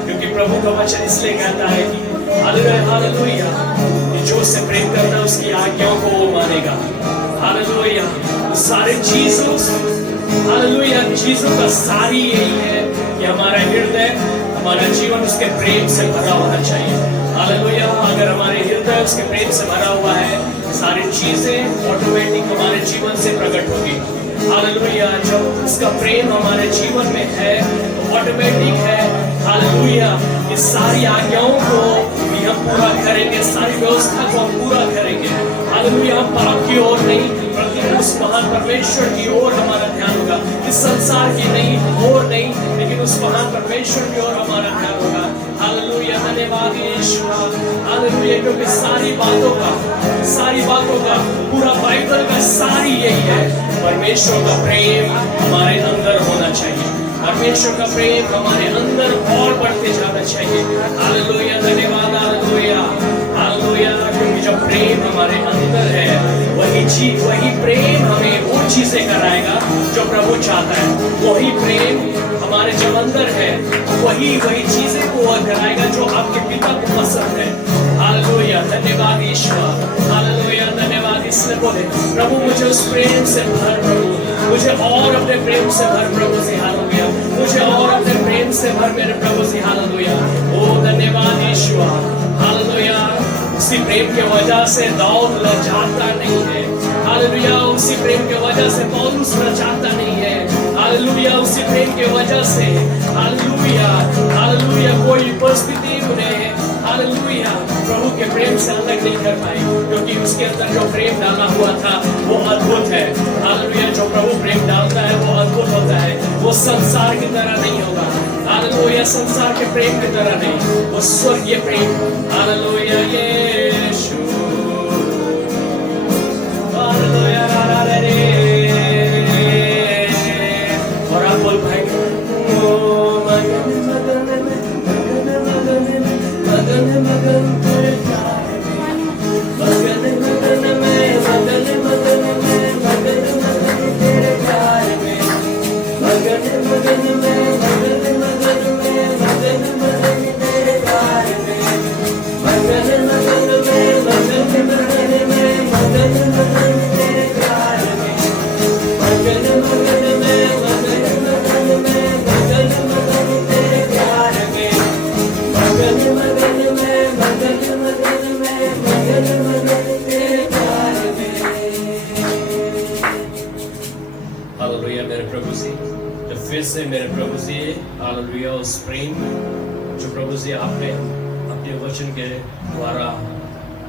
क्योंकि प्रभु का वचन इसलिए कहता है कि हालेलुया, हालेलुया, कि जो उससे प्रेम करता है उसकी आज्ञाओं को वो मानेगा। हालेलुया, सारे चीजों, हालेलुया, चीजों का सारी यही है कि हमारा हृदय, हमारा जीवन उसके प्रेम से भरा होना चाहिए। हालेलुया, अगर हमारे हृदय उसके प्रेम से भरा हुआ है, सारी चीजें ऑटोमेटिक हमारे जीवन से प्रकट होगी। हालेलुया, जब उसका प्रेम हमारे जीवन में है तो ऑटोमेटिक है, हालेलुया, ये सारी आज्ञाओं को भी हम पूरा करेंगे, सारी व्यवस्था को हम पूरा करेंगे। हालेलुया, हम पाप की ओर नहीं, बल्कि उस महान परमेश्वर की ओर हमारा ध्यान होगा। इस संसार की नहीं और नहीं, लेकिन उस महान परमेश्वर की ओर हमारा ध्यान होगा। हालेलुया, धन्यवाद यीशुआ। हालेलुया, क्योंकि सारी बातों का पूरा बाइबल का सारी यही है, परमेश्वर का प्रेम हमारे अंदर होना चाहिए, परमेश्वर का प्रेम हमारे अंदर और बढ़ते जाना चाहिए। हालेलुया, धन्यवाद, हालेलुया, हालेलुया, क्योंकि जब प्रेम हमारे अंदर है, वही प्रेम हमें वो चीजें कराएगा जो प्रभु चाहता है। वही प्रेम हमारे जब अंदर है, वही चीजें को कराएगा जो आपके पिता को पसंद है। हालेलुया, धन्यवाद ईश्वर, हालेलुया, धन्यवाद। इसलिए बोले प्रभु मुझे उस प्रेम से भर, प्रभु मुझे और अपने प्रेम से भर, प्रभु से हालेलुया, मुझे और अपने प्रेम से भर मेरे प्रभु से हालेलुया। ओ धन्यवाद ईश्वर, हालेलुया। उसी प्रेम के वजह से दाऊद लजाता नहीं है, हालेलुया, उसी प्रेम के वजह से पौलुस लजाता नहीं है, हालेलुया, उसी प्रेम के वजह से, हालेलुया, हालेलुया, कोई परिस्थिति उन्हें, हालेलुया, प्रभु के प्रेम से अलग नहीं कर पाई, क्योंकि उसके अंदर जो प्रेम डाला हुआ था वो अद्भुत है। हालेलुया, जो प्रभु प्रेम डालता है वो अद्भुत होता है, वो संसार की तरह नहीं होगा। हालेलुया, संसार के प्रेम की तरह नहीं, वो स्वर्गीय प्रेम। हालेलुया, यीशु, हालेलुया, और आप बोल पाएंगे मेरे प्रभु जी, हालेलुया, उस प्रेम जो प्रभु जी आपने अपने वचन के द्वारा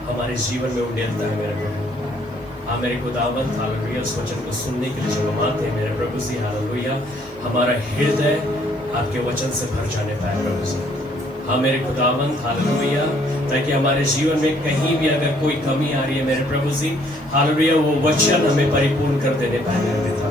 हमारे जीवन में उड़ेलता है मेरे प्रभु। हाँ मेरे खुदावंत, हालेलुया, उस वचन को सुनने के लिए जो हम आते हैं मेरे प्रभु जी, हालेलुया, हमारा हृदय आपके वचन से भर जाने पाए प्रभु जी। हाँ मेरे खुदावंत, हालेलुया, ताकि हमारे जीवन में कहीं भी अगर कोई कमी आ रही है मेरे प्रभु जी, हालेलुया, वो वचन हमें परिपूर्ण कर देने पाए मेरे पिता।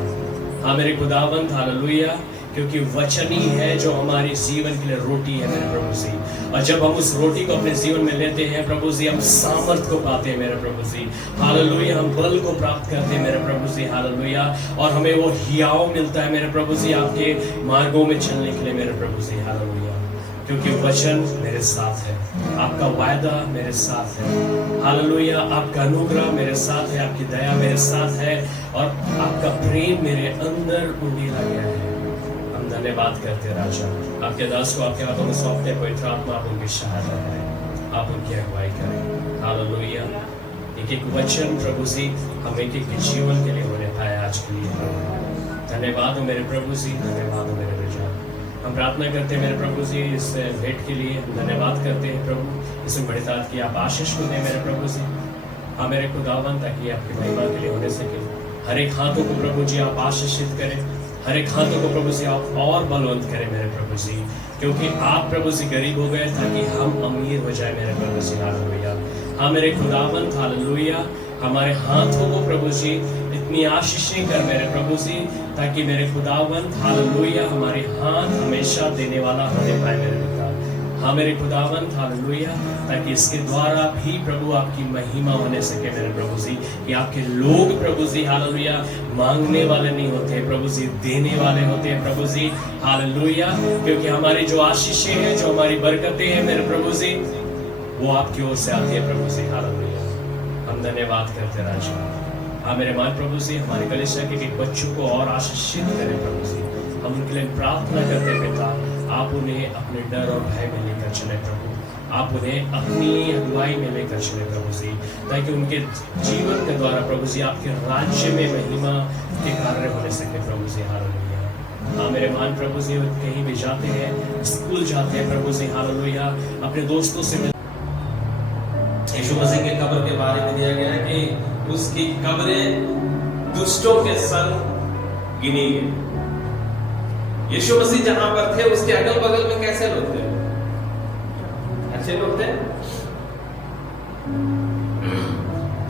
हाँ मेरे खुदावंत, हालेलुया, क्योंकि वचन ही है जो हमारे जीवन के लिए रोटी है मेरे प्रभु जी। और जब हम उस रोटी को अपने जीवन में लेते हैं प्रभु जी, हम सामर्थ को पाते हैं मेरे प्रभु जी, हालेलुया, हम बल को प्राप्त करते हैं मेरे प्रभु जी, हालेलुया, और हमें वो हियाव मिलता है मेरे प्रभु जी आपके मार्गों में चलने के लिए मेरे प्रभु जी, हालेलुया, क्योंकि वचन मेरे साथ है, आपका वायदा मेरे साथ है, हालेलुया, आपका अनुग्रह मेरे साथ है, आपकी दया मेरे साथ है, और आपका प्रेम मेरे अंदर उड़ेला गया है। धन्यवाद करते राजा, आपके दास को आपके हाथों में सौंपते, पवित्र आत्मा आप उनकी सहायता करें। आप उनकी अगुवाई करें। हालेलुया। एक एक वचन प्रभु जी हम एक एक जीवन के लिए होने पाए आज के लिए। धन्यवाद हो मेरे प्रभु जी, धन्यवाद हो मेरे बेटा। हम प्रार्थना करते हैं मेरे प्रभु जी इस भेंट के लिए, हम धन्यवाद करते हैं प्रभु इस बड़ी ताकत की आप आशीष को दें मेरे प्रभु जी। हाँ मेरे खुदावन, ताकि आपकी महिमा के लिए होने सके। हर एक हाथों को प्रभु जी आप आशीषित करें, हर एक हाथों को प्रभु जी आप और बलवंत करें मेरे प्रभु जी, क्योंकि आप प्रभु जी गरीब हो गए ताकि हम अमीर हो जाए मेरे प्रभु जी। हालेलुया। हाँ मेरे खुदावन, हालेलुया। हमारे हाथों को प्रभु जी इतनी आशीषें कर मेरे प्रभु जी, ताकि मेरे खुदावन, हालेलुया, हमारे हाथ हमेशा देने वाला होने पाए मेरे पिता। हाँ मेरे खुदावन, हालेलुया, ताकि इसके द्वारा भी प्रभु आपकी महिमा होने सके मेरे प्रभु जी, कि आपके लोग प्रभु जी, हालेलुया, मांगने वाले नहीं होते प्रभु जी, देने वाले होते हैं प्रभु जी। हालेलुया। क्योंकि हमारी जो आशीषें हैं, जो हमारी बरकतें हैं मेरे प्रभु जी, वो आपकी ओर से आती है प्रभु जी। हालेलुया। हम धन्यवाद करते राजा। हाँ मेरे मान प्रभु जी, हमारे कलीसिया के बच्चों को और आशीषित करें प्रभु जी। हम उनके लिए प्रार्थना करते हैं पिता, आप उन्हें अपने डर और भय में लेकर चले प्रभु, आप उन्हें अपनी अगुवाई में लेकर चले प्रभु जी, ताकि उनके जीवन के द्वारा प्रभु जी आपके राज्य में महिमा के कार्य होने सके प्रभु जी। हालेलुया। हाँ मेरे मान प्रभु जी, कहीं भी जाते हैं, स्कूल जाते हैं प्रभु जी, हालेलुया, अपने दोस्तों से यीशु मसीह के कब्र के बारे में दिया गया है कि उसकी कब्रें दुष्टों के संग गिनी गई। यीशु मसीह जहां पर थे उसके अगल बगल में कैसे लोग थे? अच्छे लोग थे,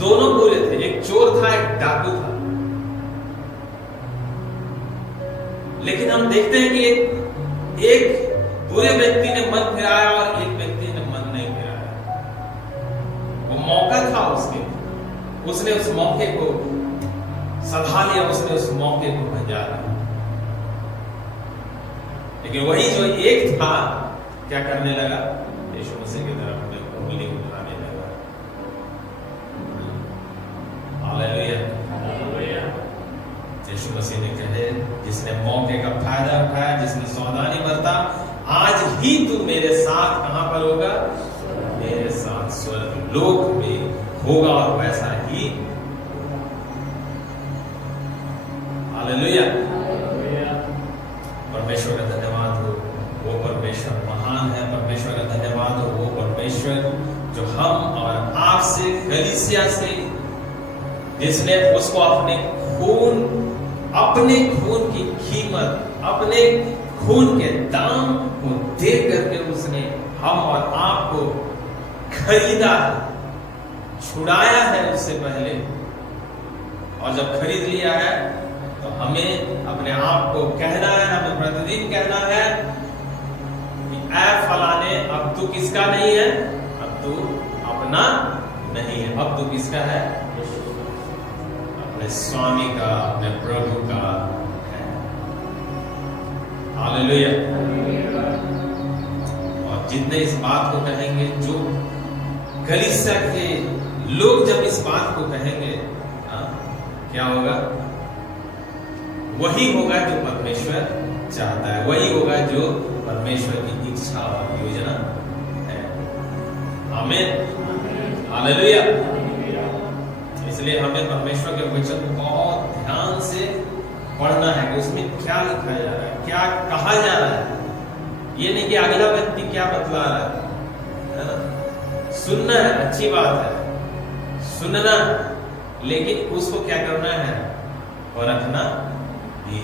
दोनों बुरे थे, एक चोर था, एक डाकू था। लेकिन हम देखते हैं कि एक बुरे व्यक्ति ने मन फिराया और एक व्यक्ति ने मन नहीं फिराया। वो मौका था उसने उस मौके को सधा लिया, उसने उस मौके को बजा लिया। लेकिन वही जो एक था क्या करने लगा? यीशु मसीह की तरफ अपने उंगली को उठाने लगा। हालेलुया। यीशु मसीह ने कहे, जिसने मौके का फायदा उठाया, जिसने सावधानी बरता, आज ही तू मेरे साथ कहां पर होगा? मेरे साथ स्वर्ग लोक में होगा। और वैसा ही हालेलुया। परमेश्वर का धन्यवाद हो, वो परमेश्वर महान है। परमेश्वर का धन्यवाद हो, वो परमेश्वर जो हम और आपसे, कलीसिया से, जिसने उसको अपने खून की कीमत, अपने खून के दाम को दे करके उसने हम और आपको खरीदा है, छुड़ाया है उससे पहले। और जब खरीद लिया है तो हमें अपने आप को कहना है, हमें प्रतिदिन कहना है कि ऐ फलाने, अब तू किसका नहीं है? अब तू अपना नहीं है, अब तू किसका है? अपने स्वामी का, अपने प्रभु का है। हालेलुया। और जितने इस बात को कहेंगे, जो कलीसिया के लोग जब इस बात को कहेंगे, क्या होगा? वही होगा जो परमेश्वर चाहता है, वही होगा जो परमेश्वर की इच्छा और योजना है। आमीन। हालेलुया। इसलिए हमें परमेश्वर के वचन को बहुत ध्यान से पढ़ना है कि उसमें क्या लिखा जा रहा है, क्या कहा जा रहा है। ये नहीं कि अगला व्यक्ति क्या बतला रहा है ना? सुनना है, अच्छी बात है, सुनना, लेकिन उसको क्या करना है? परखना भी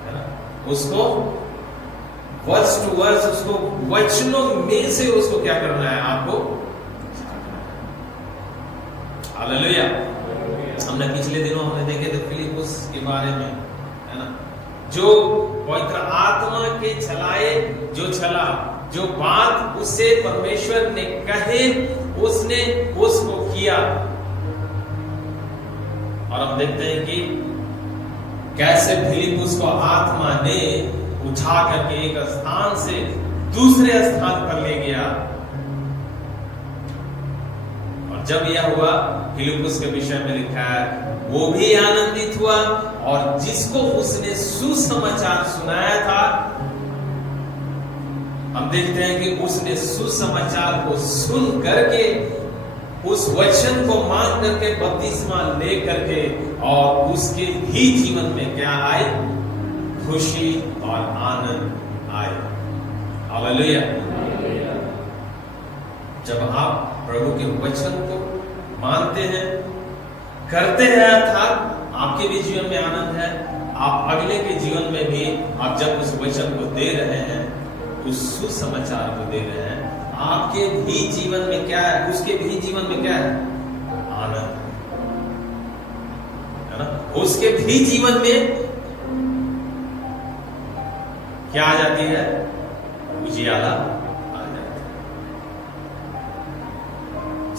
है ना? उसको वर्स टू वर्स, उसको वचनों में से उसको क्या करना है? आपको। हालेलुया। हमने पिछले दिनों देखे थे फिलिप्पुस के बारे में, है ना, जो पवित्र आत्मा के चलाए जो चला, जो बात उससे परमेश्वर ने कहे उसने उसको किया। और हम देखते हैं कि कैसे फिलिप्पुस को आत्मा ने उठा करके एक स्थान से दूसरे स्थान पर ले गया। और जब यह हुआ, फिलिप्पुस के विषय में लिखा है, वो भी आनंदित हुआ और जिसको उसने सुसमाचार सुनाया था हम देखते हैं कि उसने सुसमाचार को सुन करके, उस वचन को मान करके, बपतिस्मा ले करके, और उसके ही जीवन में क्या आए? खुशी और आनंद आए। हालेलुया। जब आप प्रभु के वचन को मानते हैं, करते हैं, अर्थात आपके भी जीवन में आनंद है, आप अगले के जीवन में भी, आप जब उस वचन को दे रहे हैं, उस सुसमाचार को दे रहे हैं, आपके भी जीवन में क्या है? उसके भी जीवन में क्या है? आनंद है ना। उसके भी जीवन में क्या आ जाती है? उजियाला आ जाती है।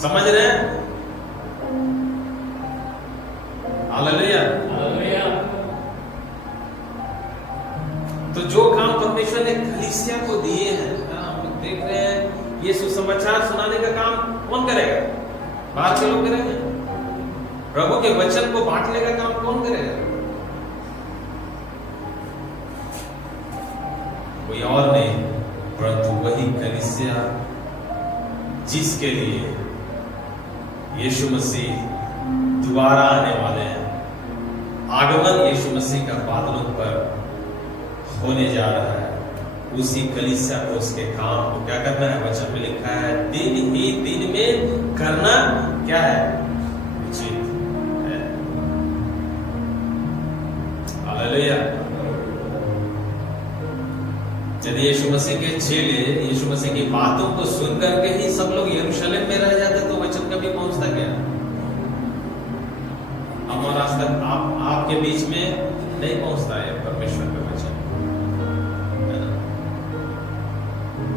समझ रहे हैं? हालेलुया। तो जो काम परमेश्वर ने कलीसिया को दिए हैं, हम लोग देख रहे हैं, ये सुसमाचार सुनाने का काम कौन करेगा? बाहर के लोग करेंगे। प्रभु के वचन को बांटने का काम कौन करेगा? कोई और नहीं, परंतु वही कलीसिया जिसके लिए यीशु मसीह दोबारा आने वाले हैं। आगमन यीशु मसीह का बादलों पर होने जा रहा है। उसी कलीसिया को, उसके काम को क्या करना है? वचन में लिखा है, दिन ही दिन में करना क्या है? उचित है। हालेलुया। यदि यीशु मसीह के चेले यीशु मसीह की बातों को सुन करके ही सब लोग यरूशलेम में रह जाते, तो वचन कभी पहुंचता क्या? हम आज तक आपके बीच में नहीं पहुंचता है परमेश्वर का वचन,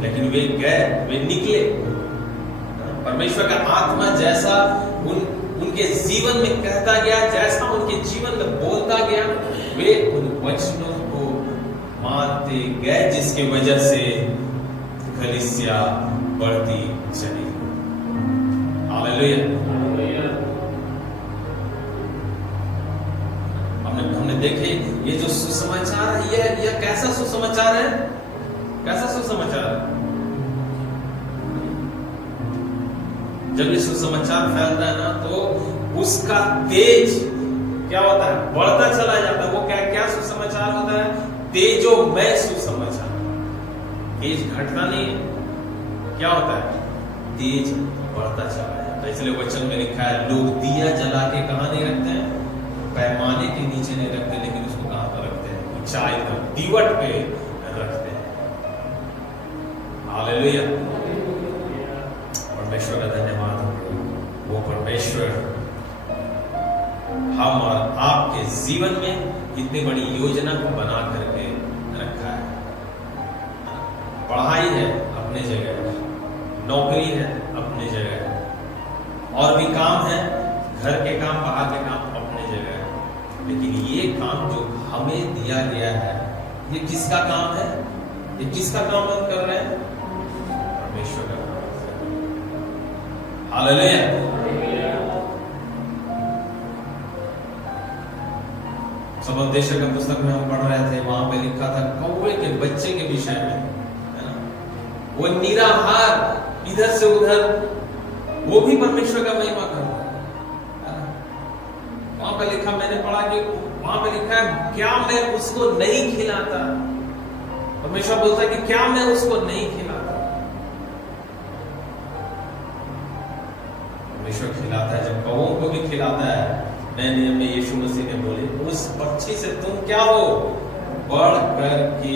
लेकिन वे गए, वे निकले। परमेश्वर का आत्मा जैसा उनके जीवन में कहता गया, जैसा उनके जीवन में बोलता गया, वे उन वचनों को मानते गए, जिसकी वजह से कलीसिया बढ़ती चली। हालेलुया। हमने देखे ये जो सुसमाचार है, यह कैसा सुसमाचार है? कैसा सुसमाचार? जब ये सुसमाचार फैलता है ना, तो उसका तेज क्या होता है? बढ़ता चला जाता है। वो क्या सुसमाचार होता है? तेजोमय सुसमाचार। तेज घटता नहीं है, क्या होता है? तेज बढ़ता चला जाता है। इसलिए वचन में लिखा है, लोग दिया जला के कहां नहीं रखते हैं? पैमाने के नीचे नहीं रखते, लेकिन उसको कहां पर रखते हैं? ऊंचाई पर, दीवट पे रखते हैं। हालेलुया। परमेश्वर का धन्यवाद हो। वो परमेश्वर हम और आपके जीवन में इतनी बड़ी योजना को बना करके रखा है। पढ़ाई है अपनी जगह, नौकरी है अपनी जगह, और भी काम है, घर के काम, बाहर के काम अपनी जगह है। लेकिन ये काम जो हमें दिया गया है, ये किसका काम है? ये किसका काम हम कर रहे हैं? परमेश्वर का काम। हालेलुया। सबोपदेशक की पुस्तक में हम पढ़ रहे थे, वहां पे लिखा था कौवे के बच्चे के विषय में, है ना? वो निराहार इधर से उधर, वो भी परमेश्वर का महिमा कर रहा है। वहां पे लिखा, मैंने पढ़ा कि वहां पे लिखा है, क्या मैं उसको नहीं खिलाता? परमेश्वर बोलता है कि क्या मैं उसको नहीं खिलाता? परमेश्वर खिलाता है, जब कौवों को भी खिलाता है। नए नियम में यीशु मसीह ने बोले, उस पक्षी से तुम क्या हो? बढ़ करके,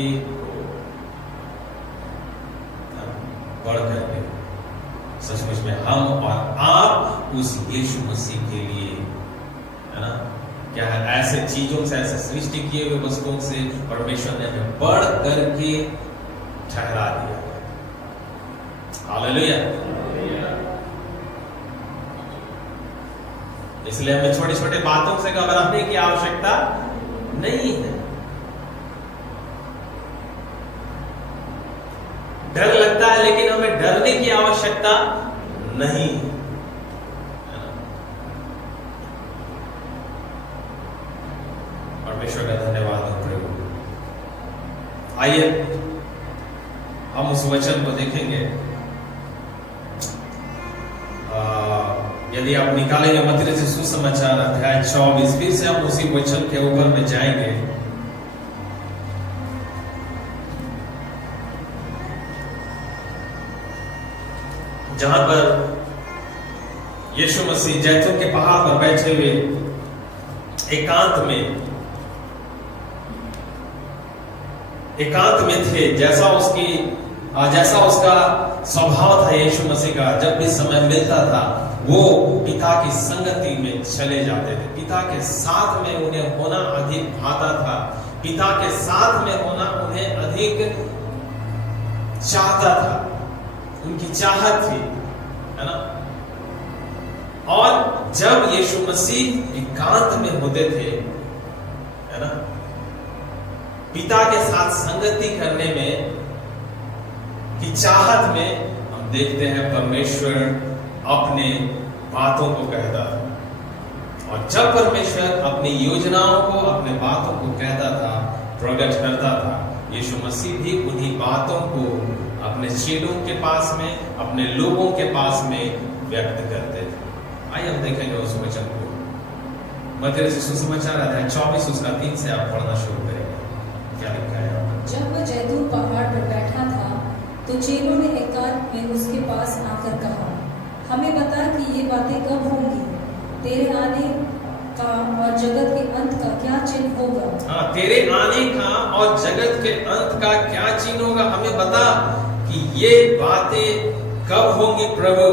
बढ़ करके। सचमुच में हम और आप उस यीशु मसीह के लिए, है ना, क्या है, ऐसे चीजों से, ऐसे सृष्टि किए हुए वस्तुओं से परमेश्वर ने हमें बढ़ करके ठहरा दिया। हालेलुया। इसलिए हमें छोटे छोटे बातों से घबराने की आवश्यकता नहीं है। डर लगता है, लेकिन हमें डरने की आवश्यकता नहीं है। परमेश्वर का धन्यवाद हो प्रभु। आइए हम उस वचन को देखेंगे, यदि आप निकालेंगे मत्ती रचित सुसमाचार अध्याय 24, फिर से हम उसी वचन के ऊपर में जाएंगे। जहां पर यीशु मसीह जैतून के पहाड़ पर बैठे हुए एकांत में थे। जैसा उसका स्वभाव था यीशु मसीह का, जब भी समय मिलता था वो पिता की संगति में चले जाते थे। पिता के साथ में उन्हें होना अधिक भाता था, पिता के साथ में होना उन्हें अधिक चाहता था, उनकी चाहत थी, है ना। और जब यीशु मसीह एकांत में होते थे, है ना, पिता के साथ संगति करने में की चाहत में हम देखते हैं परमेश्वर अपने बातों को कहता था। और जब परमेश्वर अपनी योजनाओं को, अपने बातों को कहता था, प्रकट करता था, यीशु मसीह भी उन्हीं बातों को अपने चेलों के पास में, अपने लोगों के पास में व्यक्त करते थे। आइए हम देखेंगे उस वचन को। मत्ती रचित सुसमाचार अध्याय 24 उसका 3 से आप पढ़ना शुरू करेंगे। क्या लिखा है? जब वह जैतून पहाड़ पर बैठा था तो चेलों ने एकांत में उसके पास आकर कहा, हमें बता कि ये बातें कब होंगी, तेरे आने का और जगत के अंत का क्या चिन्ह होगा? हाँ, तेरे आने का और जगत के अंत का क्या चिन्ह होगा, हमें बता कि ये बातें कब होंगी प्रभु।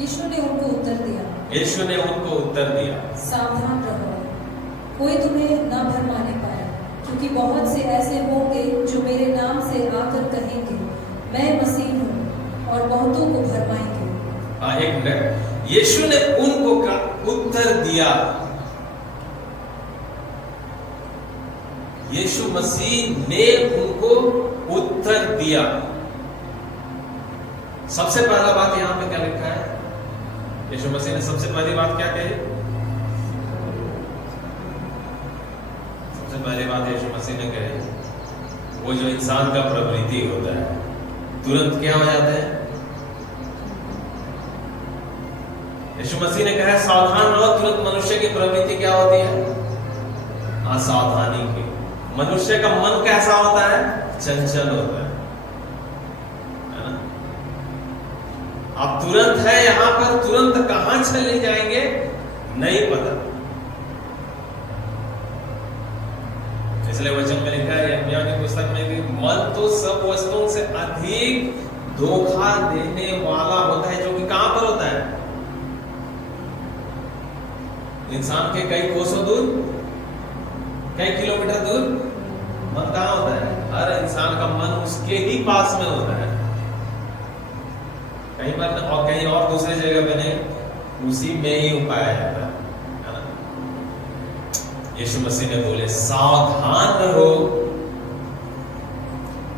यीशु ने उनको उत्तर दिया, सावधान रहो, कोई तुम्हें न भरमाने पाए, क्योंकि बहुत से ऐसे होंगे जो मेरे नाम से आकर कहेंगे, मैं मसीह हूँ, और बहुतों को भरमाएंगे। एक मिनट, यीशु ने उनको उत्तर दिया। यीशु मसीह ने उनको उत्तर दिया। सबसे पहला बात यहां पे क्या लिखा है? यीशु मसीह ने सबसे पहली बात क्या कही? सबसे पहली बात यीशु मसीह ने कही, वो जो इंसान का प्रवृत्ति होता है तुरंत क्या हो जाता है? यीशु मसीह ने कहा सावधान रहो। तुरंत मनुष्य की प्रवृत्ति क्या होती है? असावधानी की। मनुष्य का मन कैसा होता है? चंचल होता है ना। अब तुरंत है यहां पर, तुरंत कहां चले जाएंगे नहीं पता। इसलिए वचन में लिखा है यिर्मयाह की पुस्तक में कि मन तो सब वस्तुओं से अधिक धोखा देने वाला होता है, जो कि कहां पर होता है? इंसान के कई कोसों दूर, कई किलोमीटर दूर मन कहां होता है? हर इंसान का मन उसके ही पास में होता है, कहीं पर और कहीं और दूसरे जगह पे नहीं, उसी में ही पाया जाता है ना। यीशु मसीह ने बोले सावधान रहो,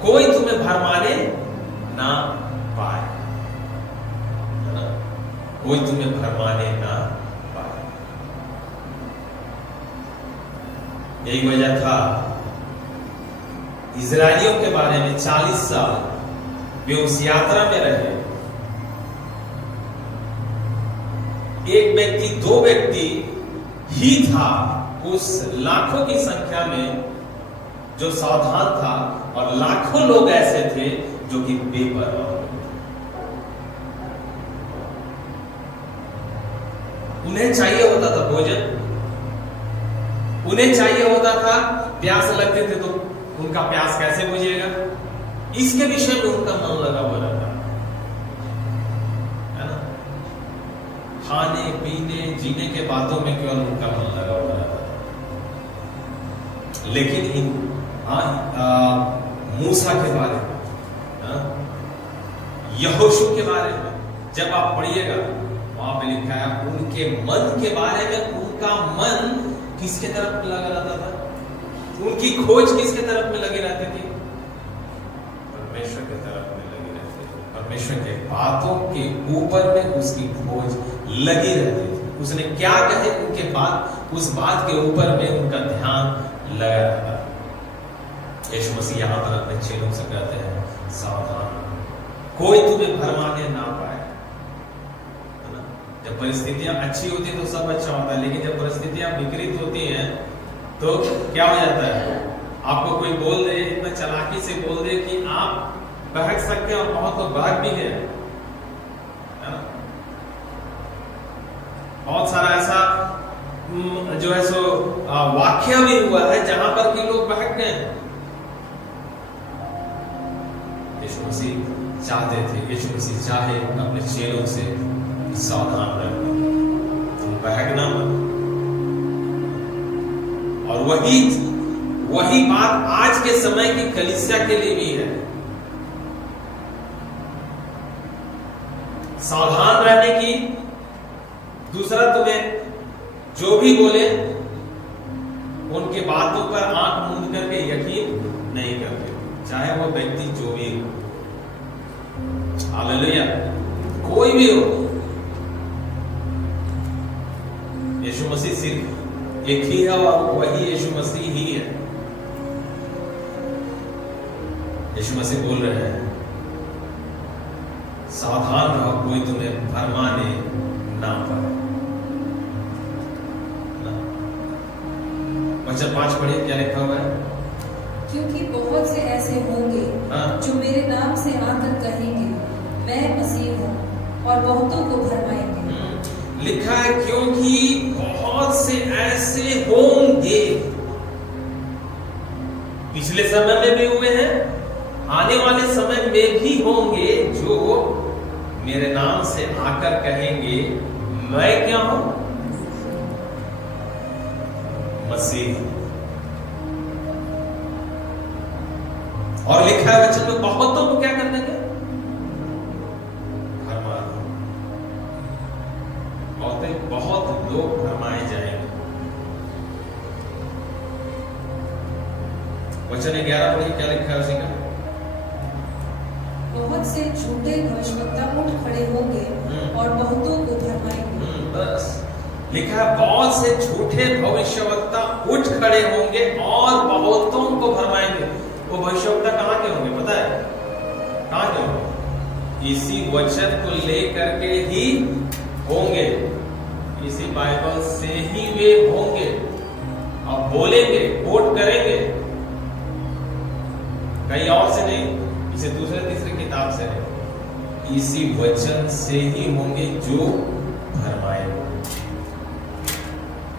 कोई तुम्हें भरमाने ना पाए, है ना, कोई तुम्हें भरमाने ना पाए। यही वजह था इजरायलियों के बारे में 40 साल वे उस यात्रा में रहे। एक व्यक्ति, दो व्यक्ति ही था उस लाखों की संख्या में जो सावधान था, और लाखों लोग ऐसे थे जो कि बेपरवाह हो गए। उन्हें चाहिए होता था भोजन, उन्हें चाहिए होता था, प्यास लगते थे तो उनका प्यास कैसे बुझेगा, इसके विषय में उनका मन लगा हुआ रहता है ना। खाने पीने जीने के बातों में केवल उनका मन लगा हुआ रहता था। लेकिन मूसा के बारे में, यहोशू के बारे में जब आप पढ़िएगा, वहां पे लिखा है उनके मन के बारे में, उनका मन किसके तरफ लगा रहता था? उनकी खोज किसके तरफ में लगी रहती थी? परमेश्वर के तरफ में लगी रहती थी। परमेश्वर के बातों के ऊपर में उसकी खोज लगी रहती थी। उसने क्या कहे उनके बाद, उस बात के ऊपर में उनका ध्यान लगा रहता। यीशु मसीह यहां पर अपने चेलों से कहते हैं सावधान, कोई तुम्हें भरमाने ना पाए, है ना। जब परिस्थितियां अच्छी होती तो सब अच्छा होता है, लेकिन जब परिस्थितियां विपरीत होती हैं तो क्या हो जाता है? आपको कोई बोल दे, इतना चालाकी से बोल दे कि आप बहक सकते हैं, और बहुत लोग बहक भी है ना। बहुत सारा ऐसा जो है सो वाक्य भी हुआ है जहां पर कि लोग बहक गए। यीशु मसीह चाहते थे, यीशु मसीह चाहे अपने चेलों से सावधान रहना, तुम बहकना मत। और वही बात आज के समय की कलीसिया के लिए भी है। सावधान रहने की। दूसरा, तुम्हें जो भी बोले उनके बातों पर आंख मूंद करके यकीन नहीं करते, चाहे वो व्यक्ति जो भी हो। हालेलुया, कोई भी हो। यीशु मसीह सिर्फ एक ही है और वही यीशु मसीह ही है। यीशु मसीह बोल रहे हैं, सावधान रहो, कोई तुम्हें भरमाने ना पाए। वचन 5 पढ़िए, क्या लिखा हुआ है? क्योंकि बहुत से ऐसे होंगे जो मेरे नाम से आकर कहेंगे, मैं मसीह हूँ, और बहुतों को भरमाएंगे। लिखा है क्योंकि बहुत से ऐसे होंगे। पिछले समय में भी हुए हैं, आने वाले समय में भी होंगे जो मेरे नाम से आकर कहेंगे, मैं क्या हूं? मसीह। और लिखा है वचन में, बहुतों को क्या कर देंगे? बहुत लोग भरमाए जाएंगे। वचन 11 पढ़िए, क्या लिखा है उसी का? बहुत से झूठे भविष्यवक्ता उठ खड़े होंगे और बहुतों को भरमाएंगे। बस लिखा है, बहुत से झूठे भविष्यवक्ता उठ खड़े होंगे और बहुतों को भरमाएंगे। वो भविष्यवक्ता कहां के होंगे पता है? कहां के होंगे? इसी वचन को लेकर के ही होंगे, इसी बाइबल से ही वे होंगे और बोलेंगे, कोट करेंगे, कहीं और से नहीं, इसे दूसरे तीसरे किताब से नहीं, इसी वचन से ही होंगे जो भरमाएंगे।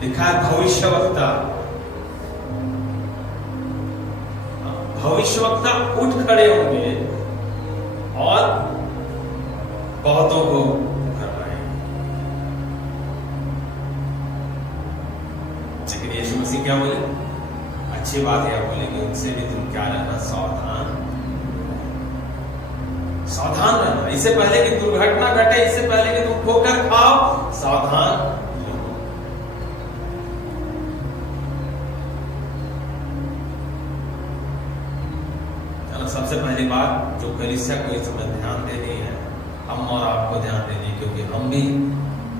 लिखा है भविष्यवक्ता, भविष्यवक्ता उठ खड़े होंगे और बहुतों को भरमाएंगे। लेकिन यीशु मसीह क्या बोले? अच्छी बात है, आप बोलेंगे उनसे भी तुम क्या रहना? सावधान, सावधान रहना। इससे पहले कि दुर्घटना घटे, इससे पहले कि तुम ठोकर खाओ, सावधान रहो। सबसे पहली बात जो कलीसिया को इस समय ध्यान देनी है, हम और आपको ध्यान देनी है, क्योंकि हम भी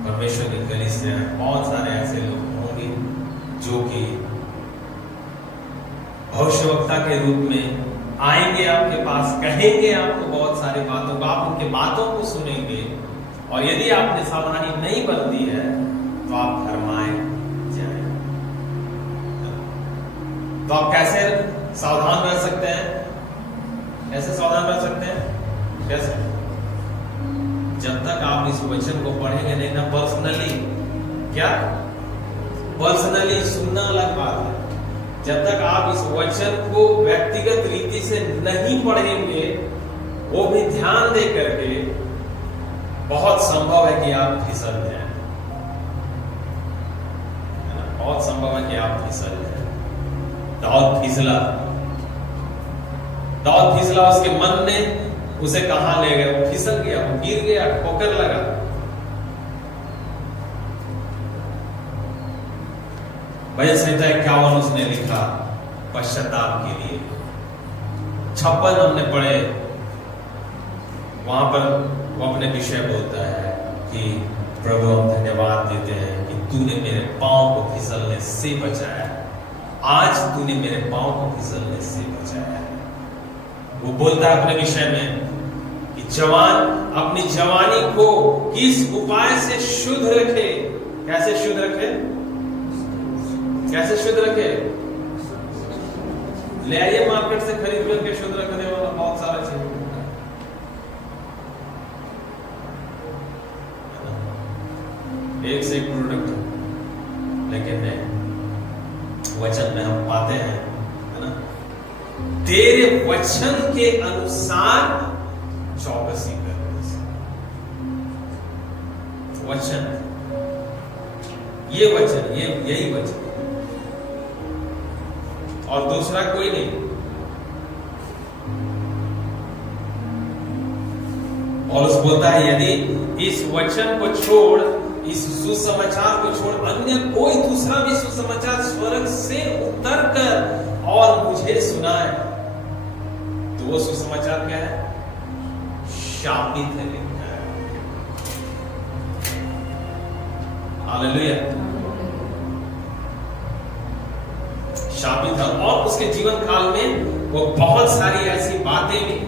परमेश्वर की कलीसिया है। बहुत सारे ऐसे लोग होंगे जो कि भविष्यवक्ता के रूप में आएंगे आपके पास, कहेंगे आपको बहुत सारी बातों को, आप उनके बातों को सुनेंगे, और यदि आपने सावधानी नहीं बरती है तो आप भरमाए जाएंगे। तो आप कैसे सावधान रह सकते हैं? कैसे सावधान रह सकते हैं? कैसे? जब तक आप इस वचन को पढ़ेंगे नहीं ना पर्सनली, क्या पर्सनली सुनना अलग बात है, जब तक आप इस वचन को व्यक्तिगत रीति से नहीं पढ़ेंगे, वो भी ध्यान दे करके, बहुत संभव है कि आप फिसल जाएं। बहुत संभव है कि आप फिसल जाएं। दाऊद फिसला, दाऊद फिसला, उसके मन ने उसे कहां ले गया? वो फिसल गया, वो गिर गया, ठोकर लगा। भजन संहिता 51 उसने लिखा पश्चाताप के लिए। 56 हमने पढ़े, वहां पर वो अपने विषय बोलता है कि प्रभु हम धन्यवाद देते हैं कि तूने मेरे पांव को फिसलने से बचाया। आज तूने मेरे पांव को फिसलने से बचाया है। वो बोलता है अपने विषय में कि जवान अपनी जवानी को किस उपाय से शुद्ध रखे। कैसे शुद्ध रखे? कैसे शुद्ध रखे? ले आइए मार्केट से खरीद करके शुद्ध रखने वाला बहुत सारा चीज। एक से एक प्रोडक्ट, लेकिन वचन में हम पाते हैं, है ना, तेरे वचन के अनुसार चौकसी कर। वचन, ये वचन, ये यही वचन, और दूसरा कोई नहीं। पौलुस बोलता है यदि इस वचन को छोड़, इस सुसमाचार को छोड़ अन्य कोई दूसरा भी सुसमाचार स्वर्ग से उतर कर और मुझे सुनाए, तो वो सुसमाचार क्या है? शापित है, लिखा है। हालेलुया, शापित है। और उसके जीवन काल में वो बहुत सारी ऐसी बातें भी,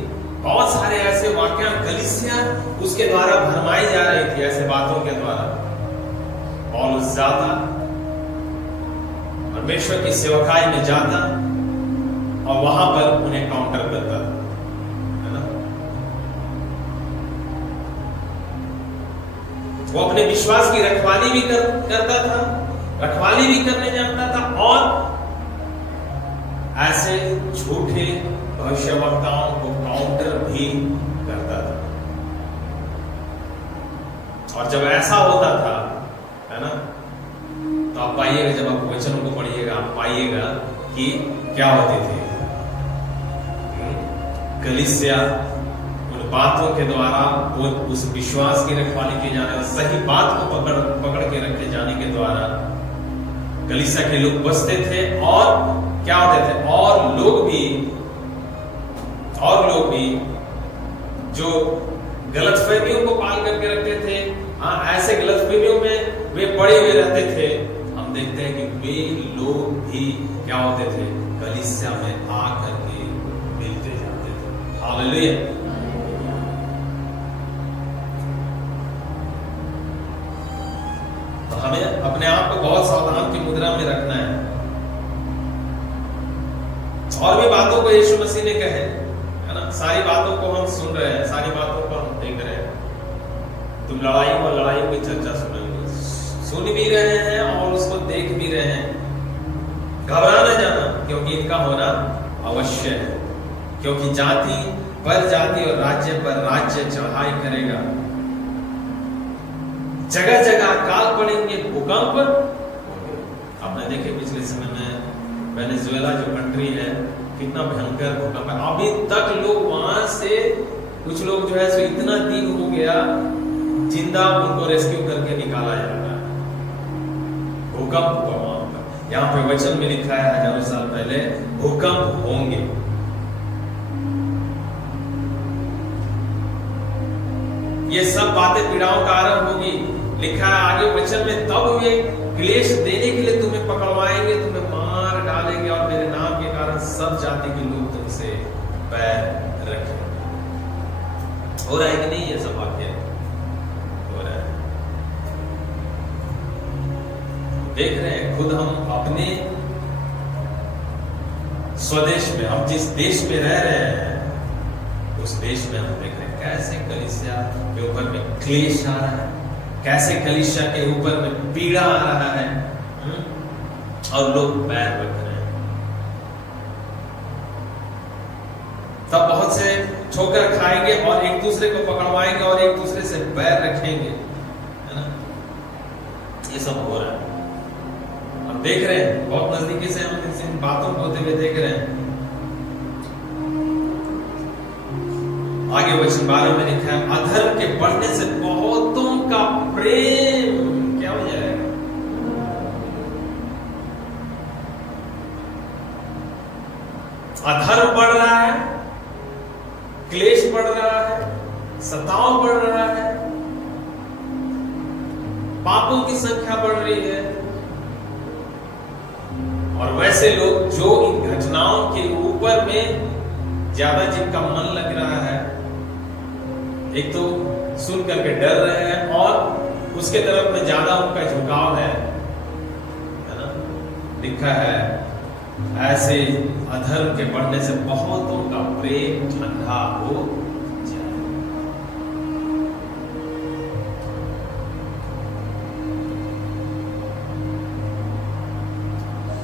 बहुत सारे ऐसे वाक्य कलीसिया उसके द्वारा भरमाई जा रही थी, ऐसे बातों के द्वारा। पौलुस जाता, परमेश्वर की सेवकाई में जाता और वहां पर उन्हें काउंटर करता था, है ना। वो अपने विश्वास की रखवाली भी करता था, रखवाली भी करने जानता था, और ऐसे झूठे भविष्यवक्ताओं को काउंटर भी करता था। और जब ऐसा होता था, है ना, तो आप पाइएगा, जब आप वचनों को पढ़िएगा, आप पाइएगा कि क्या होते थे। कलीसिया उन बातों के द्वारा, वो उस विश्वास की रखवाली की जाने, सही बात को पकड़ के रखे जाने के द्वारा कलीसिया के लोग बचते थे। और क्या होते थे, और लोग भी जो गलतफहमियों को पाल करके रखते थे, हाँ, ऐसे गलतफहमियों में वे पड़े हुए रहते थे। हम देखते हैं कि वे लोग भी क्या होते थे, कलीसिया में आकर के मिलते जाते थे। हालेलुया। तो हमें अपने आप को बहुत सावधान की मुद्रा में रखना है। और भी बातों को यीशु मसीह ने कहे, है ना, सारी बातों को हम सुन रहे हैं, सारी बातों को हम देख रहे हैं। तुम लड़ाइयों की चर्चा सुन भी रहे हैं और उसको देख भी रहे हैं। घबरा न जाना, क्योंकि इनका होना अवश्य है, क्योंकि जाति पर जाति और राज्य पर राज्य चढ़ाई करेगा। जगह जगह अकाल पड़ेंगे, भूकंप। आपने देखे पिछले समय में वेनेजुएला जो कंट्री है, कितना भयंकर भूकंप है। अभी तक लोग वहां से, कुछ लोग जो है सो इतना दिन हो गया, जिंदा उनको रेस्क्यू करके निकाला जा रहा है। भूकंप हुआ वहां पर, यहाँ पे वचन में लिखा है हजारों साल पहले भूकंप होंगे। ये सब बातें पीड़ाओं का आरंभ होगी, लिखा है आगे वचन में। तब वे क्लेश देने के लिए तुम्हें पकड़वाएंगे, तुम्हें मार डालेंगे, और मेरे नाम के कारण सब जाति के लोग तुमसे पैर रखेंगे। हो रहा है कि नहीं? ये सब वाक्य हो रहा है, देख रहे हैं खुद हम अपने स्वदेश में, हम जिस देश में रह रहे हैं उस देश में हम देख रहे हैं कैसे कलीसिया के ऊपर में क्लेश आ रहा है, कैसे कलीसिया के ऊपर में पीड़ा आ रहा है, और लोग पैर रख रहे हैं। तब बहुत से ठोकर खाएंगे और एक दूसरे को पकड़वाएंगे और एक दूसरे से पैर रखेंगे, है ना। ये सब हो रहा है, हम देख रहे हैं बहुत नजदीकी से, हम इन बातों को होते हुए देख रहे हैं। आगे वचन 12 में लिखा है, अधर्म के बढ़ने से बहुतों का प्रेम क्या हो जाएगा? अधर्म बढ़ रहा है, क्लेश बढ़ रहा है, सताव बढ़ रहा है, पापों की संख्या बढ़ रही है, और वैसे लोग जो इन घटनाओं के ऊपर में ज्यादा जिनका मन लग रहा है, एक तो सुन करके डर रहे हैं और उसके तरफ में ज्यादा उनका झुकाव है ना। लिखा है ऐसे अधर्म के बढ़ने से बहुतों का प्रेम ठंडा हो जाए।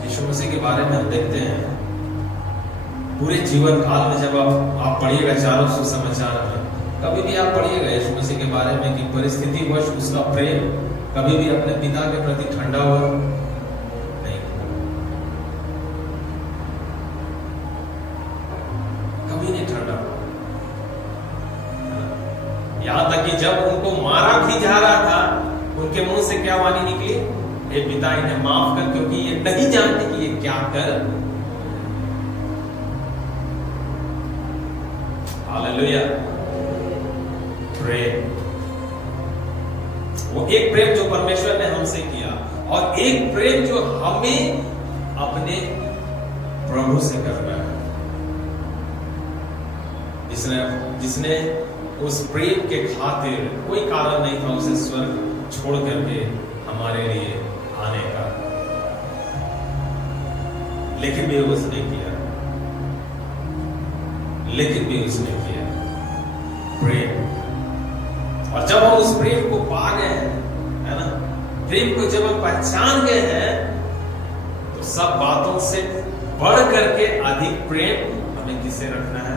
यीशु मसीह के बारे में हम देखते हैं पूरे जीवन काल में, जब आप पढ़िएगा चारों सुसमाचार में, कभी भी आप पढ़िएगा यीशु मसीह के बारे में कि परिस्थिति वश उसका प्रेम कभी भी अपने पिता के प्रति ठंडा हुआ नहीं, कभी नहीं ठंडा हुआ। यहां तक कि जब उनको मारा भी जा रहा था, उनके मुंह से क्या वाणी निकली? हे पिता इन्हें माफ कर, क्योंकि ये नहीं जानते कि ये क्या कर। हालेलुया। प्रेम, वो एक प्रेम जो परमेश्वर ने हमसे किया, और एक प्रेम जो हमें अपने प्रभु से करना है, जिसने उस प्रेम के खातिर कोई कारण नहीं था उसे स्वर्ग छोड़ करके हमारे लिए आने का, लेकिन भी उसने किया, प्रेम। और जब हम उस प्रेम को पा गए हैं, है ना, प्रेम को जब हम पहचान गए हैं, तो सब बातों से बढ़ करके अधिक प्रेम हमें किसे रखना है?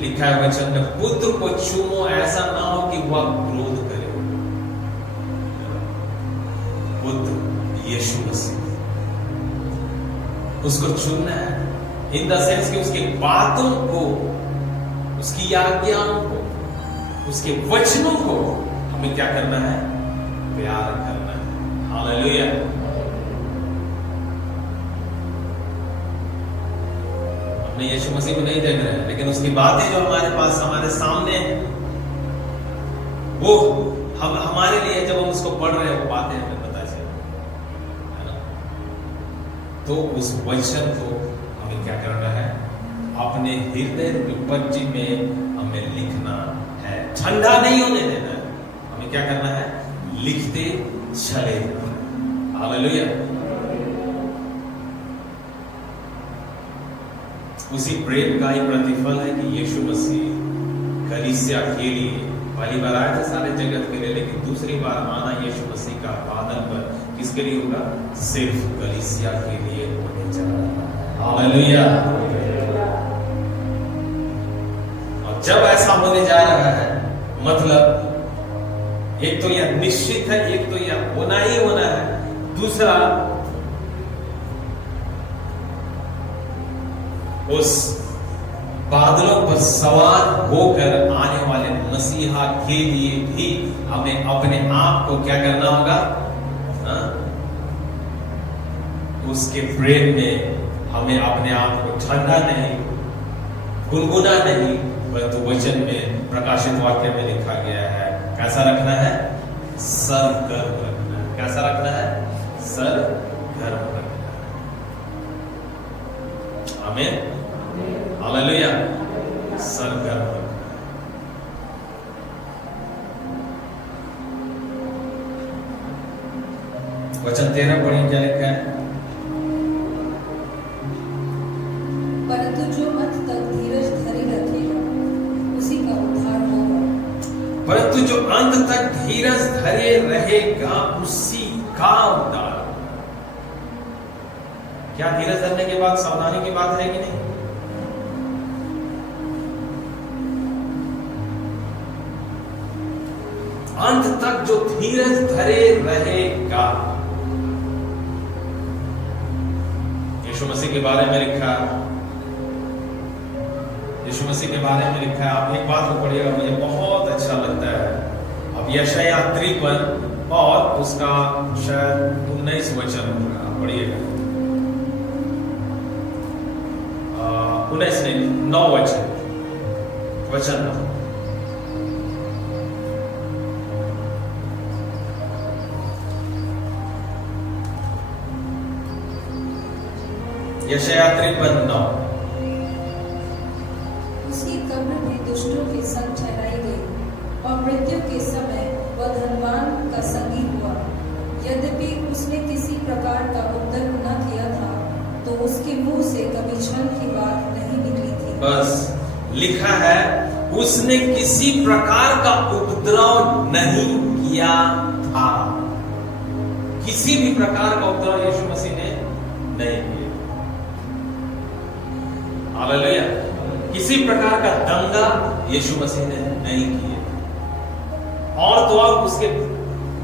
लिखा है वचन में, पुत्र को चूमो, ऐसा ना हो कि वह क्रोध करे। पुत्र यीशु मसीह, उसको चुनना है, इन द सेंस कि उसकी बातों को, उसकी आज्ञाओं को, उसके वचनों को हमें क्या करना है? प्यार करना है। हालेलुया। हमने यीशु मसीह को नहीं देख रहे हैं, लेकिन उसकी बातें जो हमारे पास, हमारे सामने हैं, वो हम हमारे लिए, जब हम उसको पढ़ रहे हैं, वो बातें हमें पता चले, है ना। तो उस वचन को हमें क्या करना है? अपने हृदय विपज्जी में हमें लिखना है, ठंडा नहीं होने देना है। हमें क्या करना है? लिखते चले। हालेलुया। उसी प्रेम का ही प्रतिफल है कि यीशु मसीह कलीसिया के लिए पहली बार आए थे सारे जगत के लिए, लेकिन दूसरी बार आना यीशु मसीह का बादल पर किसके लिए होगा? सिर्फ कलीसिया के लिए होने जा रहा है। हालेलुया। जब ऐसा होने जा रहा है, मतलब एक तो यह निश्चित है, एक तो यह होना ही होना है, दूसरा उस बादलों पर सवार होकर आने वाले मसीहा के लिए भी हमें अपने आप को क्या करना होगा? उसके प्रेम में हमें अपने आप को ठंडा नहीं, गुनगुना नहीं, परंतु वचन में, प्रकाशित वाक्य में लिखा गया है, कैसा रखना है? सरगर्म रखना है। कैसा रखना है? सरगर्म रखना है। आमीन। हालेलुया। सरगर्म रखना है। वचन 13 पढ़िए, क्या लिखा है? परंतु जो अंत तक धीरज धरे रखेगा, उसी का उद्धार होगा। परंतु जो अंत तक धीरज धरे रहेगा, उसी का उद्धार। क्या धीरज धरने के बाद सावधानी की बात है कि नहीं? अंत तक जो धीरज धरे रहेगा। यीशु मसीह के बारे में लिखा, यीशु मसीह के बारे में लिखा है, आप एक बात को पढ़िएगा, मुझे बहुत अच्छा लगता है। अब यशायाह 53 और उसका शायद 19 वचन होगा, पढ़िएगा। 19 नहीं, 9 वचन 9। यशायाह 53:9। दुष्टों के संग ठहराई गई और मृत्यु के समय वह धनवान का संगी हुआ। यद्यपि उसने किसी प्रकार का उपद्रव न किया था, तो उसके मुंह से कभी छल की बात नहीं निकली थी। बस लिखा है, उसने किसी प्रकार का उपद्रव नहीं किया था। किसी भी प्रकार का उपद्रव यीशु मसीह ने नहीं किया। हालेलुया। किसी प्रकार का दंगा यीशु मसीह ने नहीं किया। और तो और उसके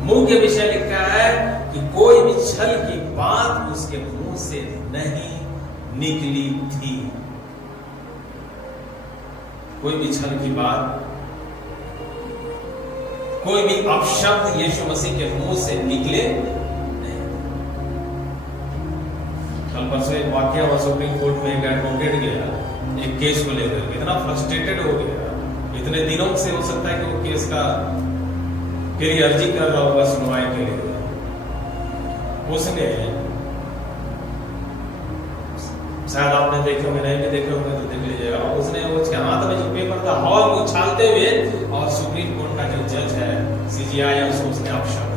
मुंह के विषय लिखा है कि कोई भी छल की बात उसके मुंह से नहीं निकली थी। कोई भी छल की बात, कोई भी अपशब्द यीशु मसीह के मुंह से निकले नहीं। कल परसों एक वाकया हुआ, सुप्रीम कोर्ट में एक एडवोकेट गया एक केस को लेकर, इतना फ्रस्ट्रेटेड हो गया, इतने दिनों से हो सकता है कि वो केस का के लिए अर्जी कर रहा होगा सुनवाई के लिए। उसने, शायद आपने देखे होंगे, नहीं भी देखे होंगे तो देख लीजिएगा, उसने उसके हाथ में जो पेपर था हवा में उछालते हुए और सुप्रीम कोर्ट का जो जज है CJI है उसने अपशब्द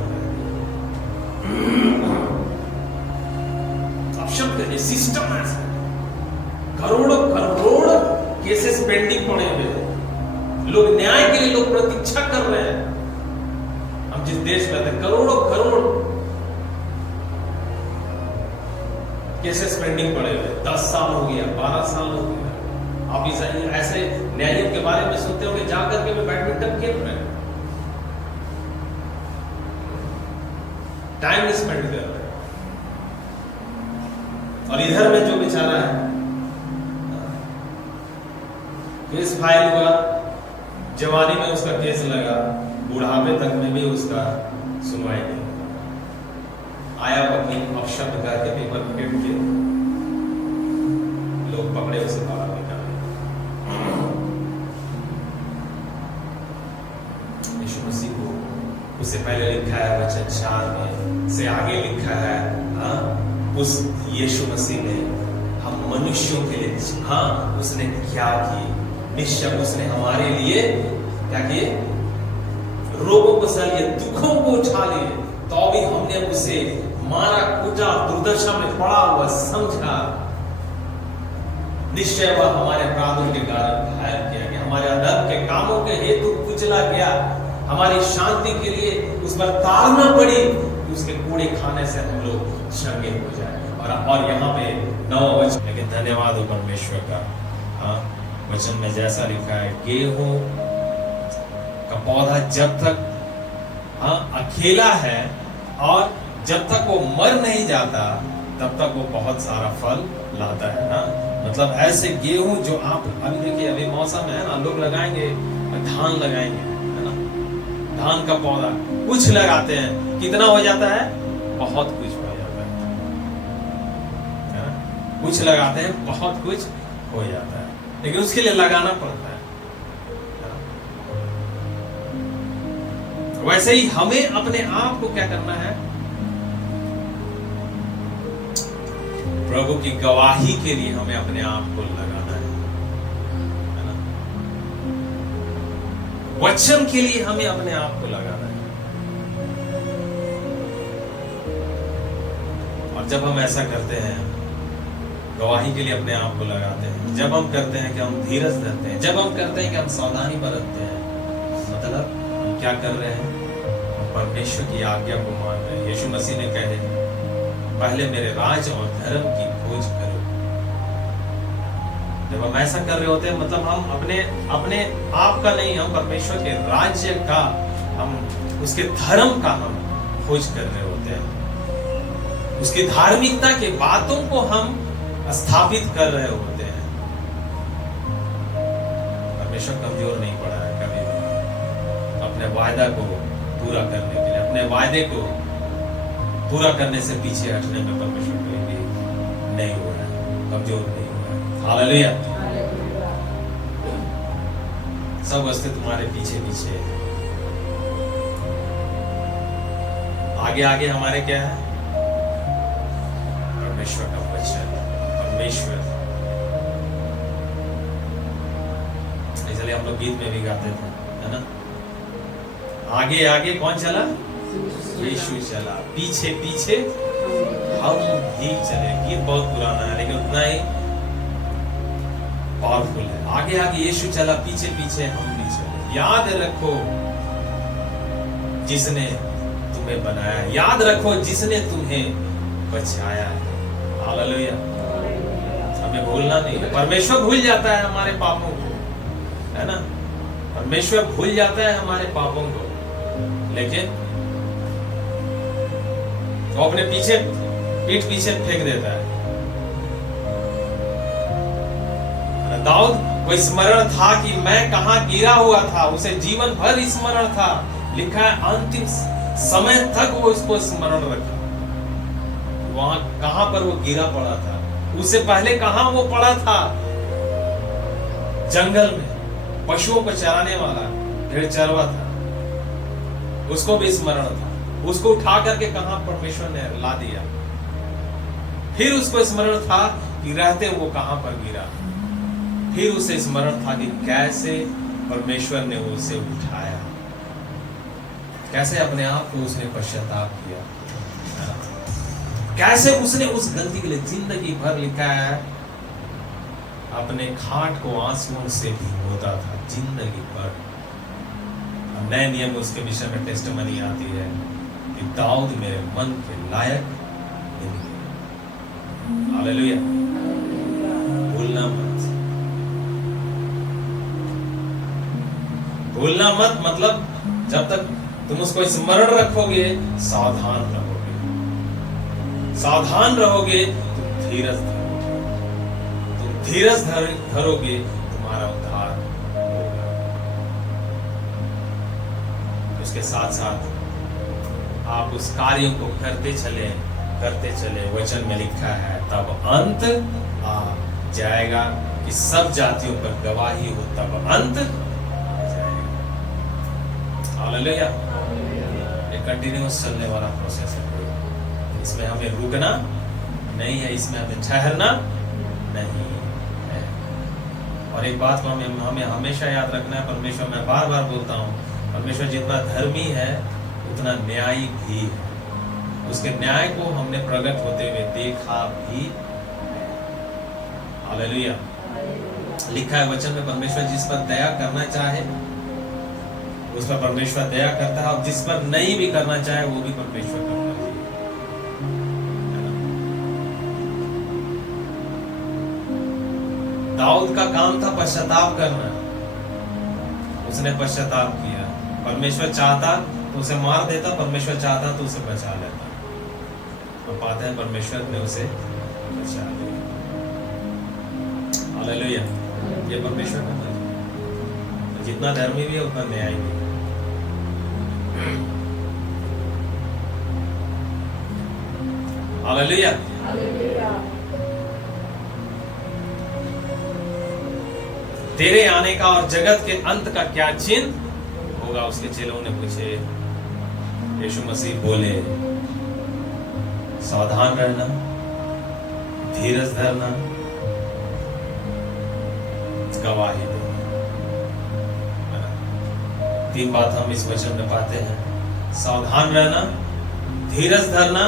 कर सिस्टम है। करोड़ों करोड़ केसेस पेंडिंग पड़े हुए हैं, लोग न्याय के लिए लोग प्रतीक्षा कर रहे हैं। हम जिस देश में थे करोड़ों करोड़ केसेस पेंडिंग पड़े हुए, 10 साल हो गया, 12 साल हो गया। आप इस ऐसे न्यायियों के बारे में सुनते होंगे, जाकर के वे बैडमिंटन खेल रहे हैं, टाइम स्पेंड कर रहे हैं। और इधर में जो बेचारा है, केस फाइल हुआ, जवानी में उसका केस लगा, बुढ़ापे तक में भी उसका सुनवाई नहीं आया। वकील अपशब्द करके पेपर फेंक के लोग पकड़े, उसे बाहर निकाले। यीशु मसीह को उससे पहले लिखा है वचन 4 में से आगे लिखा है, उस यीशु मसीह ने हम मनुष्यों के लिए उसने क्या किए। निश्चय उसने हमारे लिए क्या किए, रोगों को सह लिए, दुखों को उठा लिए, तो भी हमने उसे मारा, कूटा, दुर्दशा में पड़ा हुआ समझा। निश्चय वह हमारे अपराधों के कारण घायल किया गया, हमारे अधर्म के कामों के हेतु कुचला गया, हमारी शांति के लिए उस पर ताड़ना पड़ी, उसके कूड़े खाने से हम लोग चंगे हो जाए। और यहाँ पे 9 वचन, लेकिन धन्यवाद हो परमेश्वर का, वचन में जैसा लिखा है, गेहूं का पौधा जब तक अकेला है और जब तक वो मर नहीं जाता तब तक वो बहुत सारा फल लाता है ना। मतलब ऐसे गेहूं जो आप अभी देखिए, अभी मौसम है ना, लोग लगाएंगे, धान लगाएंगे, है ना, धान का पौधा कुछ लगाते हैं, कितना हो जाता है, बहुत कुछ हो जाता है ना? कुछ लगाते हैं, बहुत कुछ हो जाता है, लेकिन उसके लिए लगाना पड़ता है। वैसे ही हमें अपने आप को क्या करना है, प्रभु की गवाही के लिए हमें अपने आप को लगाना है ना? वचन के लिए हमें अपने आप को लगाना है। और जब हम ऐसा करते हैं, गवाही के लिए अपने आप को लगाते हैं, जब हम करते हैं कि हम धीरज धरते हैं, जब हम करते हैं कि हम सावधानी बरतते हैं, मतलब हम क्या कर रहे हैं, परमेश्वर की आज्ञा को मान रहे हैं। यीशु मसीह ने कहे, पहले मेरे राज और धर्म की खोज करो। जब हम ऐसा कर रहे होते हैं, मतलब हम अपने आप का नहीं, हम परमेश्वर के राज्य का, हम उसके धर्म का हम खोज कर रहे होते हैं, उसकी धार्मिकता के बातों को हम स्थापित कर रहे होते हैं। परमेश्वर कमजोर नहीं पड़ा है कभी भी अपने वायदा को पूरा करने के लिए, अपने वायदे को पूरा करने से पीछे हटने में परमेश्वर कोई भी नहीं हुआ है, कमजोर नहीं हुआ है। हालेलुया। सब वस्ते तुम्हारे पीछे पीछे, आगे आगे हमारे क्या है, परमेश्वर का वचन, परमेश्वर। पहले हम लोग गीत में भी गाते थे, है ना? आगे आगे कौन चला? यीशु चला, पीछे पीछे हम भी चले। गीत बहुत पुराना है लेकिन उतना ही पावरफुल है। आगे आगे यीशु चला, पीछे पीछे हम भी चले। याद रखो जिसने तुम्हें बनाया, याद रखो जिसने तुम्हें बचाया है। हालेलुया। हमें भूलना नहीं है। परमेश्वर भूल जाता है हमारे पापों को, है ना? परमेश्वर भूल जाता है हमारे पापों को, लेकिन वो अपने पीछे पीठ पीछे फेंक देता है। दाऊद को स्मरण था कि मैं कहां गिरा हुआ था, उसे जीवन भर स्मरण था। लिखा है अंतिम समय तक वो इसको स्मरण रखा। वहां कहां पर वो गिरा पड़ा था, उससे पहले कहां वो पड़ा था? जंगल में पशुओं को चराने वाला भेड़ चरवा था, उसको भी स्मरण था। उसको उठा करके कहां परमेश्वर ने ला दिया। फिर उसको स्मरण था कि रहते वो कहां पर गिरा। फिर उसे स्मरण था कि कैसे परमेश्वर ने उसे उठाया, कैसे अपने आप को उसने पश्चाताप किया, कैसे उसने उस गलती के लिए जिंदगी भर लिखा है अपने खाट को आंसुओं से भिगोता था जिंदगी भर। नए नियम उसके विषय में टेस्टमनी आती है कि दाऊद मेरे मन के लायक नहीं। हालेलुया। भूलना मत, भूलना मत। मतलब जब तक तुम उसको स्मरण रखोगे, सावधान रहोगे, सावधान रहोगे, तुम धीरज धरोगे, तुम धीरज धरोगे, तुम्हारा उद्धार होगा। उसके साथ साथ आप उस कार्यों को करते चले, करते चले। वचन में लिखा है तब अंत आ जाएगा कि सब जातियों पर गवाही हो, तब अंत आ जाएगा। हालेलुया। ये कंटिन्यूअस चलने वाला प्रोसेस है। इसमें हमें रुकना नहीं है, इसमें हमें ठहरना नहीं है। और एक बात को हमें हमेशा याद रखना है, परमेश्वर, मैं बार बार बोलता हूँ, परमेश्वर जितना धर्मी है उतना न्यायी भी है। उसके न्याय को हमने प्रकट होते हुए देखा भी। हालेलुया। लिखा है वचन में, परमेश्वर जिस पर दया करना चाहे उस पर परमेश्वर दया करता है, और जिस पर नहीं भी करना चाहे वो भी परमेश्वर करता है। दाऊद का काम था पश्चाताप करना, उसने पश्चाताप किया। परमेश्वर चाहता तो उसे मार देता, परमेश्वर चाहता तो उसे बचा लेता। हम पाते हैं परमेश्वर ने उसे बचा लिया। हालेलुया। ये परमेश्वर का काम है। जितना धर्मी भी है उतना न्यायी भी है। हालेलुया। तेरे आने का और जगत के अंत का क्या चिन्ह होगा? उसके चेलों ने पूछे। यीशु मसीह बोले, सावधान रहना, धीरज धरना, गवाही देना। 3 बात हम इस वचन में पाते हैं, सावधान रहना, धीरज धरना,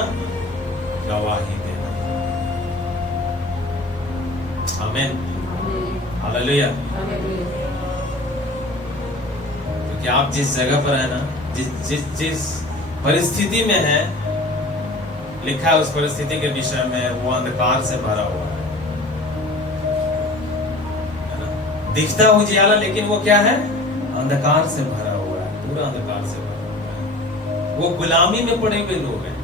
गवाही देना। आमीन। हालेलुया। क्योंकि आप जिस जगह पर है ना, जिस परिस्थिति में है, लिखा है उस परिस्थिति के विषय में वो अंधकार से भरा हुआ है ना? दिखता है उजियाला, लेकिन वो क्या है? अंधकार से भरा हुआ है, पूरा अंधकार से भरा हुआ है। वो गुलामी में पड़े हुए लोग हैं,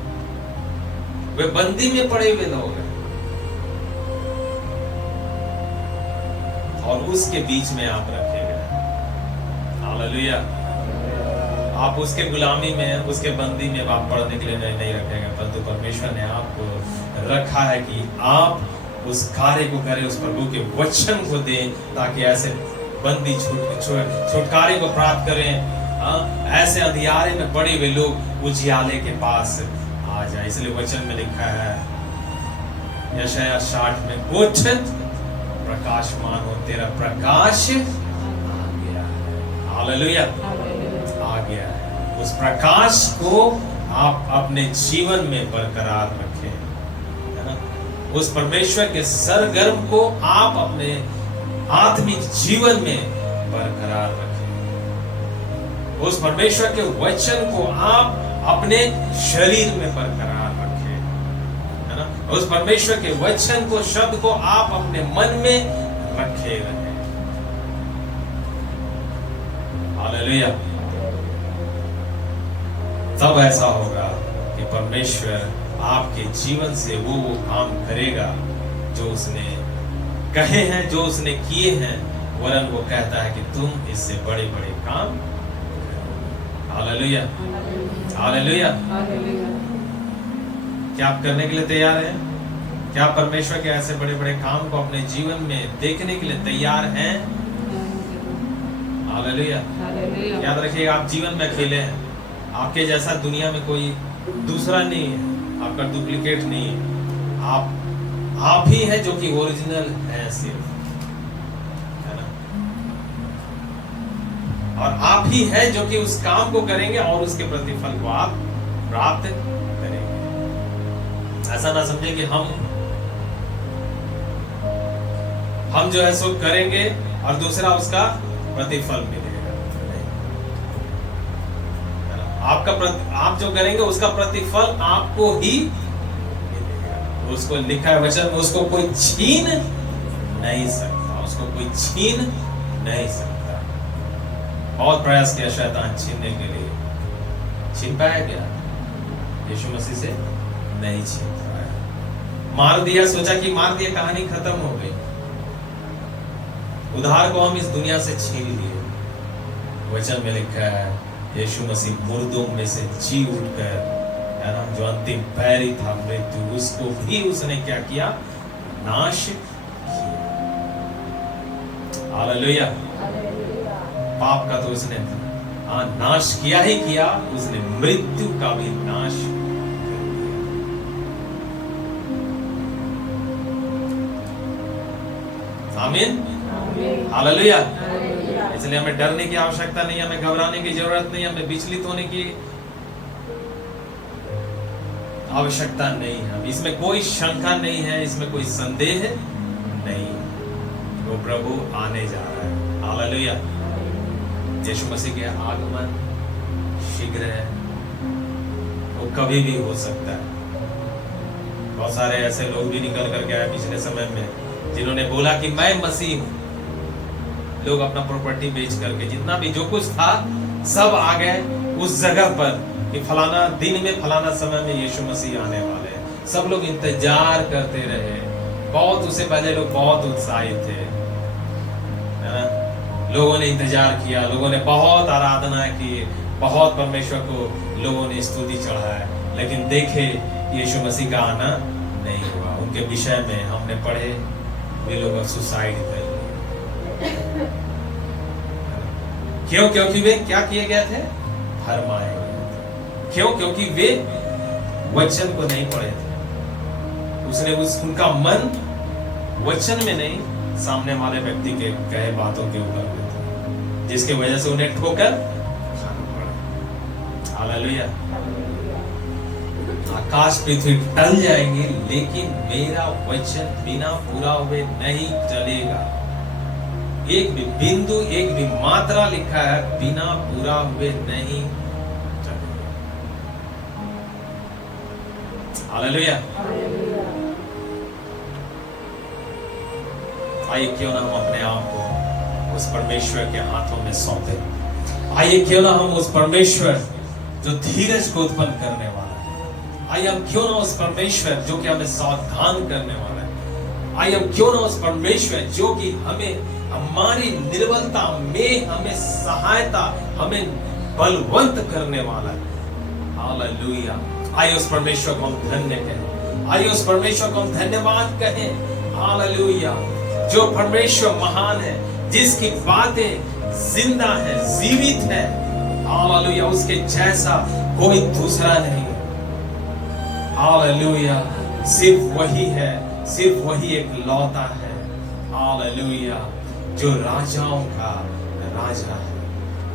वे बंदी में पड़े हुए लोग हैं, और उसके बीच में आप रखे गए। हालेलुया। आप उसके गुलामी में, उसके बंदी में आप पढ़ने के लिए नहीं रखे गए, परंतु परमेश्वर ने आपको रखा है कि आप उस कार्य को करें, उस प्रभु के वचन को दें, ताकि ऐसे बंदी छुटकारे को प्राप्त करें। ऐसे अंधियारे में पड़े हुए लोग उजियाले के पास आ जाए। इसलिए वचन में लिखा है यशायाह 60 में, उठ प्रकाशमान हो, तेरा प्रकाश आ गया। हालेलुया, आ गया है। उस प्रकाश को आप अपने जीवन में बरकरार रखें, है ना। उस परमेश्वर के सरगर्म को आप अपने आत्मिक जीवन में बरकरार रखें। उस परमेश्वर के वचन को आप अपने शरीर में बरकरार रखें, है ना। उस परमेश्वर के वचन को, शब्द को आप अपने मन में रखे रहें। हालेलुया। तब ऐसा होगा कि परमेश्वर आपके जीवन से वो काम करेगा जो उसने कहे हैं, जो उसने किए हैं, वरन वो कहता है कि तुम इससे बड़े बड़े काम। Hallelujah, hallelujah. क्या आप करने के लिए तैयार हैं? क्या परमेश्वर के ऐसे बड़े बड़े काम को अपने जीवन में देखने के लिए तैयार हैं? हालेलुया। याद रखिएगा, आप जीवन में अकेले हैं। आपके जैसा दुनिया में कोई दूसरा नहीं है, आपका डुप्लीकेट नहीं है। आप ही है जो कि ओरिजिनल है सिर्फ, है ना। और आप ही है जो कि उस काम को करेंगे और उसके प्रतिफल को आप प्राप्त करेंगे। ऐसा ना समझे कि हम जो है सो करेंगे और दूसरा उसका प्रतिफल मिलेगा। आप जो करेंगे उसका प्रतिफल आपको ही मिलेगा। उसको लिखा है वचन में, उसको कोई छीन नहीं सकता, उसको कोई छीन नहीं सकता। बहुत प्रयास किया शैतान छीनने के लिए, छीन पाया क्या? यीशु मसीह से नहीं छीन पाया। मार दिया, सोचा कि मार दिया, कहानी खत्म हो गई। उधार को हम इस दुनिया से छीन लिए। वचन में लिखा है यीशु मसीह मुर्दों में से जी उठकर, है ना, जो अंतिम पैरी था मृत्यु, उसको भी उसने क्या किया? नाश किया। हालेलुया। पाप का तो उसने नाश किया ही किया, उसने मृत्यु का भी नाश कर दिया। आमीन, हालेलुया। इसलिए हमें डरने की आवश्यकता नहीं, हमें घबराने की जरूरत नहीं, हमें विचलित होने की आवश्यकता नहीं है। इसमें कोई शंका नहीं है, इसमें कोई संदेह नहीं। वो प्रभु आने जा रहा है। हालेलुया। यीशु मसीह के आगमन शीघ्र है, वो कभी भी हो सकता है। बहुत सारे ऐसे लोग भी निकल कर गए पिछले समय में, जिन्होंने बोला कि मैं मसीह हूं। लोग अपना प्रॉपर्टी बेच करके, जितना भी जो कुछ था, सब आ गए उस जगह पर कि फलाना दिन में, फलाना समय में यीशु मसीह आने वाले हैं। सब लोग इंतजार करते रहे। बहुत उससे पहले लोग बहुत उत्साहित थे, है ना। लोगों ने इंतजार किया, लोगों ने बहुत आराधना की, बहुत परमेश्वर को लोगों ने स्तुति चढ़ाया, लेकिन देखे यीशु मसीह का आना नहीं हुआ। उनके विषय में हमने पढ़े, वे लोग सुसाइड कर लिए। क्यों? क्योंकि वे क्या किए गए थे? भरमाए गए थे। क्यों? क्योंकि वे वचन को नहीं पढ़े थे। उनका मन वचन में नहीं, सामने वाले व्यक्ति के कहे बातों के ऊपर में था, जिसके वजह से उन्हें ठोकर खाना पड़ा। हालेलुया। आकाश पृथ्वी टल जाएंगे, लेकिन मेरा वचन बिना पूरा हुए नहीं चलेगा। एक भी बिंदु, एक भी मात्रा लिखा है, बिना पूरा हुए नहीं चलेगा। हालेलुया। आइए क्यों ना हम अपने आप को उस परमेश्वर के हाथों में सौंपे। आइए क्यों ना हम उस परमेश्वर जो धीरज को उत्पन्न करने वाला है, आइए हम क्यों ना उस परमेश्वर जो कि हमें सावधान करने वाला है, आइए हम क्यों ना उस परमेश्वर जो कि हमें हमारी निर्बलता में हमें सहायता, हमें बलवंत करने वाला है। हालेलुया। आइए उस परमेश्वर को हम धन्य कहें, आइए उस परमेश्वर को हम धन्यवाद कहें। हालेलुया। जो परमेश्वर महान है, जिसकी बातें जिंदा है, जीवित है। हालेलुया। उसके जैसा कोई दूसरा नहीं। हालेलुया। सिर्फ वही है, सिर्फ वही एक लौता है। हालेलुया। जो राजाओं का राजा है,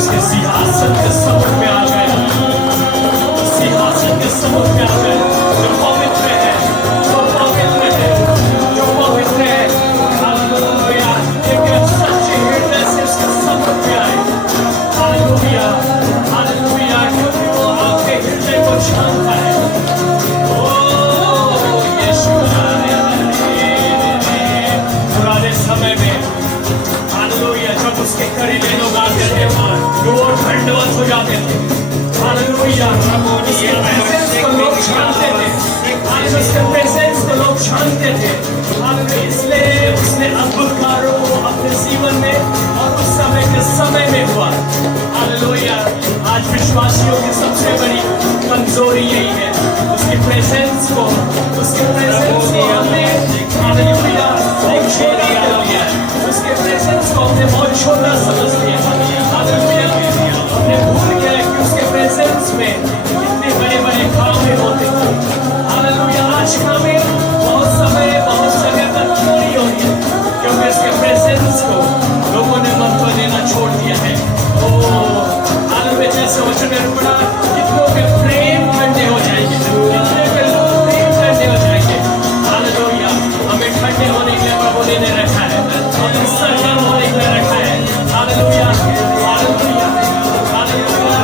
उसके सिंहासन के समुख में आ गए, सिंहासन के समुख में आ गए। जो पवित्र है, जो पवित्र है, जो पवित्र है, हालेलुया, एक सच्चे हृदय से उसके समुख में आए। हालेलुया, हालेलुया, क्योंकि वो आपके हृदय को जानता है। पुराने समय में हालेलुया, जब उसके करीबी लोग आते थे तो वो ठंडवत हो जाते थे। हालेलुया, उसके प्रेजेंस को लोग जानते थे, उसके प्रेजेंस को लोग जानते थे। हालेलुया, इसलिए उसने अद्भुत कार्यों को अपने जीवन में और उस समय के समय में हुआ। हालेलुया, आज विश्वासियों की सबसे बड़ी कमजोरी यही है, उसके प्रेजेंस को हमने हालेलुया एक छोटा कर लिया, उसके प्रेजेंस को हमने बहुत छोटा समझ लिया। हालेलुया, हमने भूल गया कि उसके प्रेजेंस में इतने बड़े बड़े काम होते थे। हालेलुया, आज हमें बहुत समय बहुत जगह पर चोरी हो रही है, क्योंकि उसके प्रेजेंस को लोगों ने महत्व देना छोड़ दिया है। हालेलुया, जैसे वचन में पढ़ा, कितनों के प्रेम ठंडे हो जाएंगे, कितने के लोग प्रेम ठंडे हो जाएंगे। हालेलुया, हमें ठंडे होने के लिए प्रभु ने रखा है, हमें सरगर्म होने के लिए रखा है। हालेलुया, हालेलुया, हालेलुया,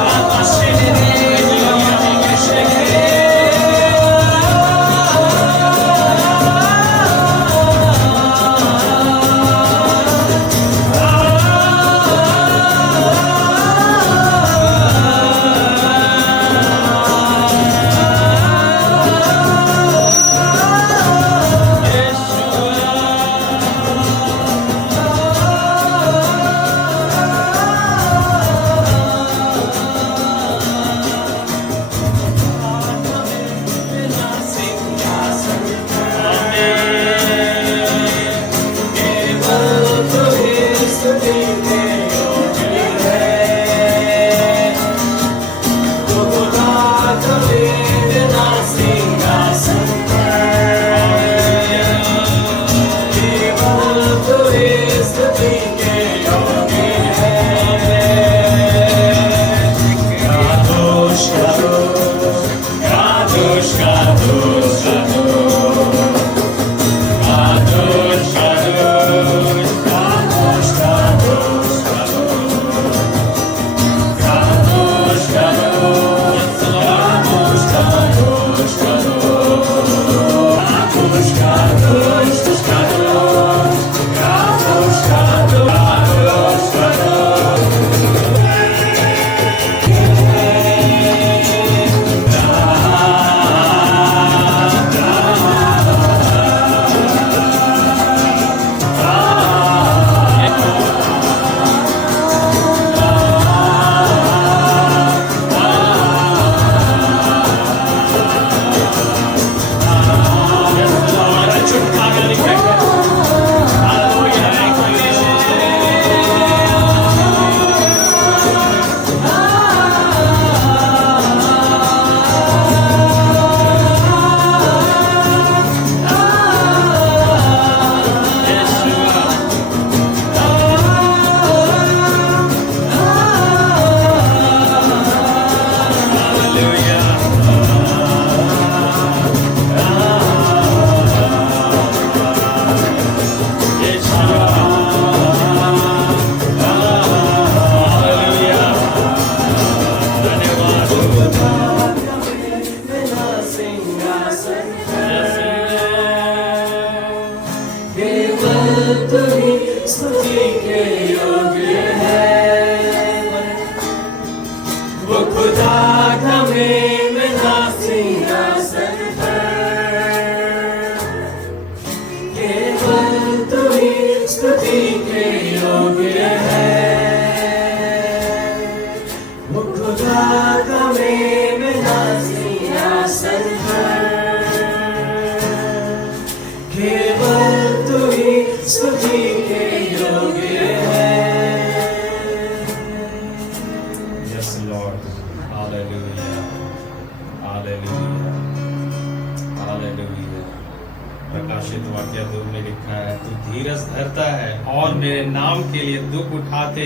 प्रकाशित वाक्य 2 में लिखा है, तू धीरज धरता है और मेरे नाम के लिए दुख उठाते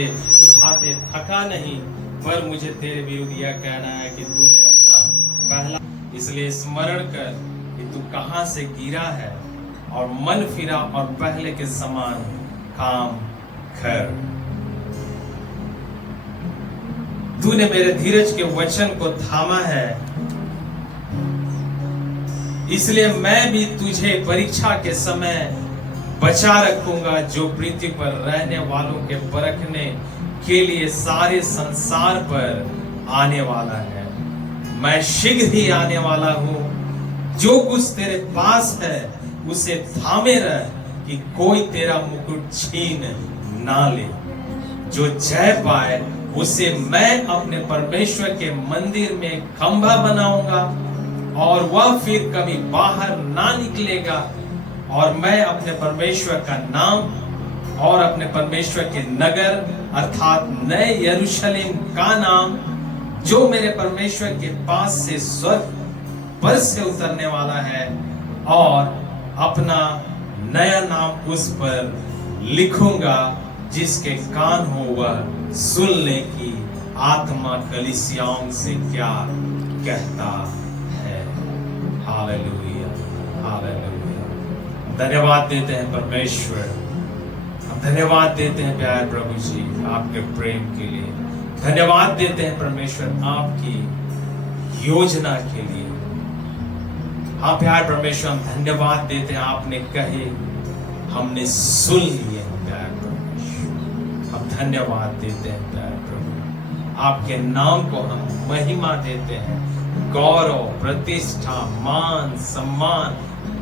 आते थका नहीं, पर मुझे तेरे विरुद्ध यह कहना है कि तूने अपना पहला, इसलिए स्मरण कर कि तू कहां से गिरा है और मन फिरा और पहले के समान काम कर। तूने मेरे धीरज के वचन को थामा है, इसलिए मैं भी तुझे परीक्षा के समय बचा रखूंगा, जो पृथ्वी पर रहने वालों के परखने के लिए सारे संसार पर आने वाला है। मैं शीघ्र ही आने वाला हूं। जो कुछ तेरे पास है उसे थामे रह, कि कोई तेरा मुकुट छीन ना ले। जो जय पाए उसे मैं अपने परमेश्वर के मंदिर में खंभा बनाऊंगा, और वह फिर कभी बाहर ना निकलेगा। और मैं अपने परमेश्वर का नाम और अपने परमेश्वर के नगर अर्थात नए यरूशलेम का नाम, जो मेरे परमेश्वर के पास से स्वर्ग पर से उतरने वाला है, और अपना नया नाम उस पर लिखूंगा। जिसके कान हो वह सुनने की आत्मा कलीसियाओं से क्या कहता है। Hallelujah, hallelujah. धन्यवाद देते हैं परमेश्वर, हम धन्यवाद देते हैं प्यारे प्रभु जी आपके प्रेम के लिए। धन्यवाद देते हैं परमेश्वर आपकी योजना के लिए। हाँ प्यारे परमेश्वर, हम धन्यवाद देते हैं, आपने कहे हमने सुन लिए प्यारे परमेश्वर। हम धन्यवाद देते हैं प्यारे प्रभु, आपके नाम को हम महिमा देते हैं। गौरव, प्रतिष्ठा, मान, सम्मान,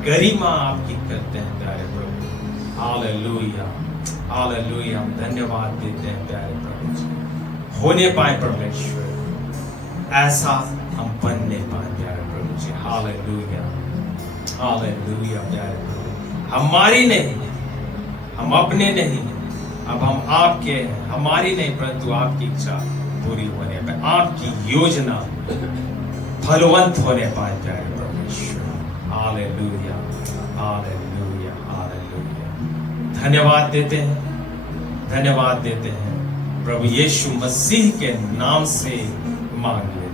गरिमा आपकी करते हैं प्यारे प्रभु। Hallelujah, hallelujah. हम धन्यवाद देते हैं प्यारे प्रभु जी। होने पाए परमेश्वर, ऐसा हम बनने पाए प्यारे प्रभु जी। हालेलुया, हालेलुया प्यारे प्रभु। हमारी नहीं, हम अपने नहीं, अब हम आपके हैं। हमारी नहीं परंतु आपकी इच्छा पूरी होने पाए, आपकी योजना फलवंत होने पाए प्यारे परमेश्वर। Hallelujah, hallelujah, hallelujah. धन्यवाद देते हैं, धन्यवाद देते हैं प्रभु यीशु मसीह के नाम से मांग ले।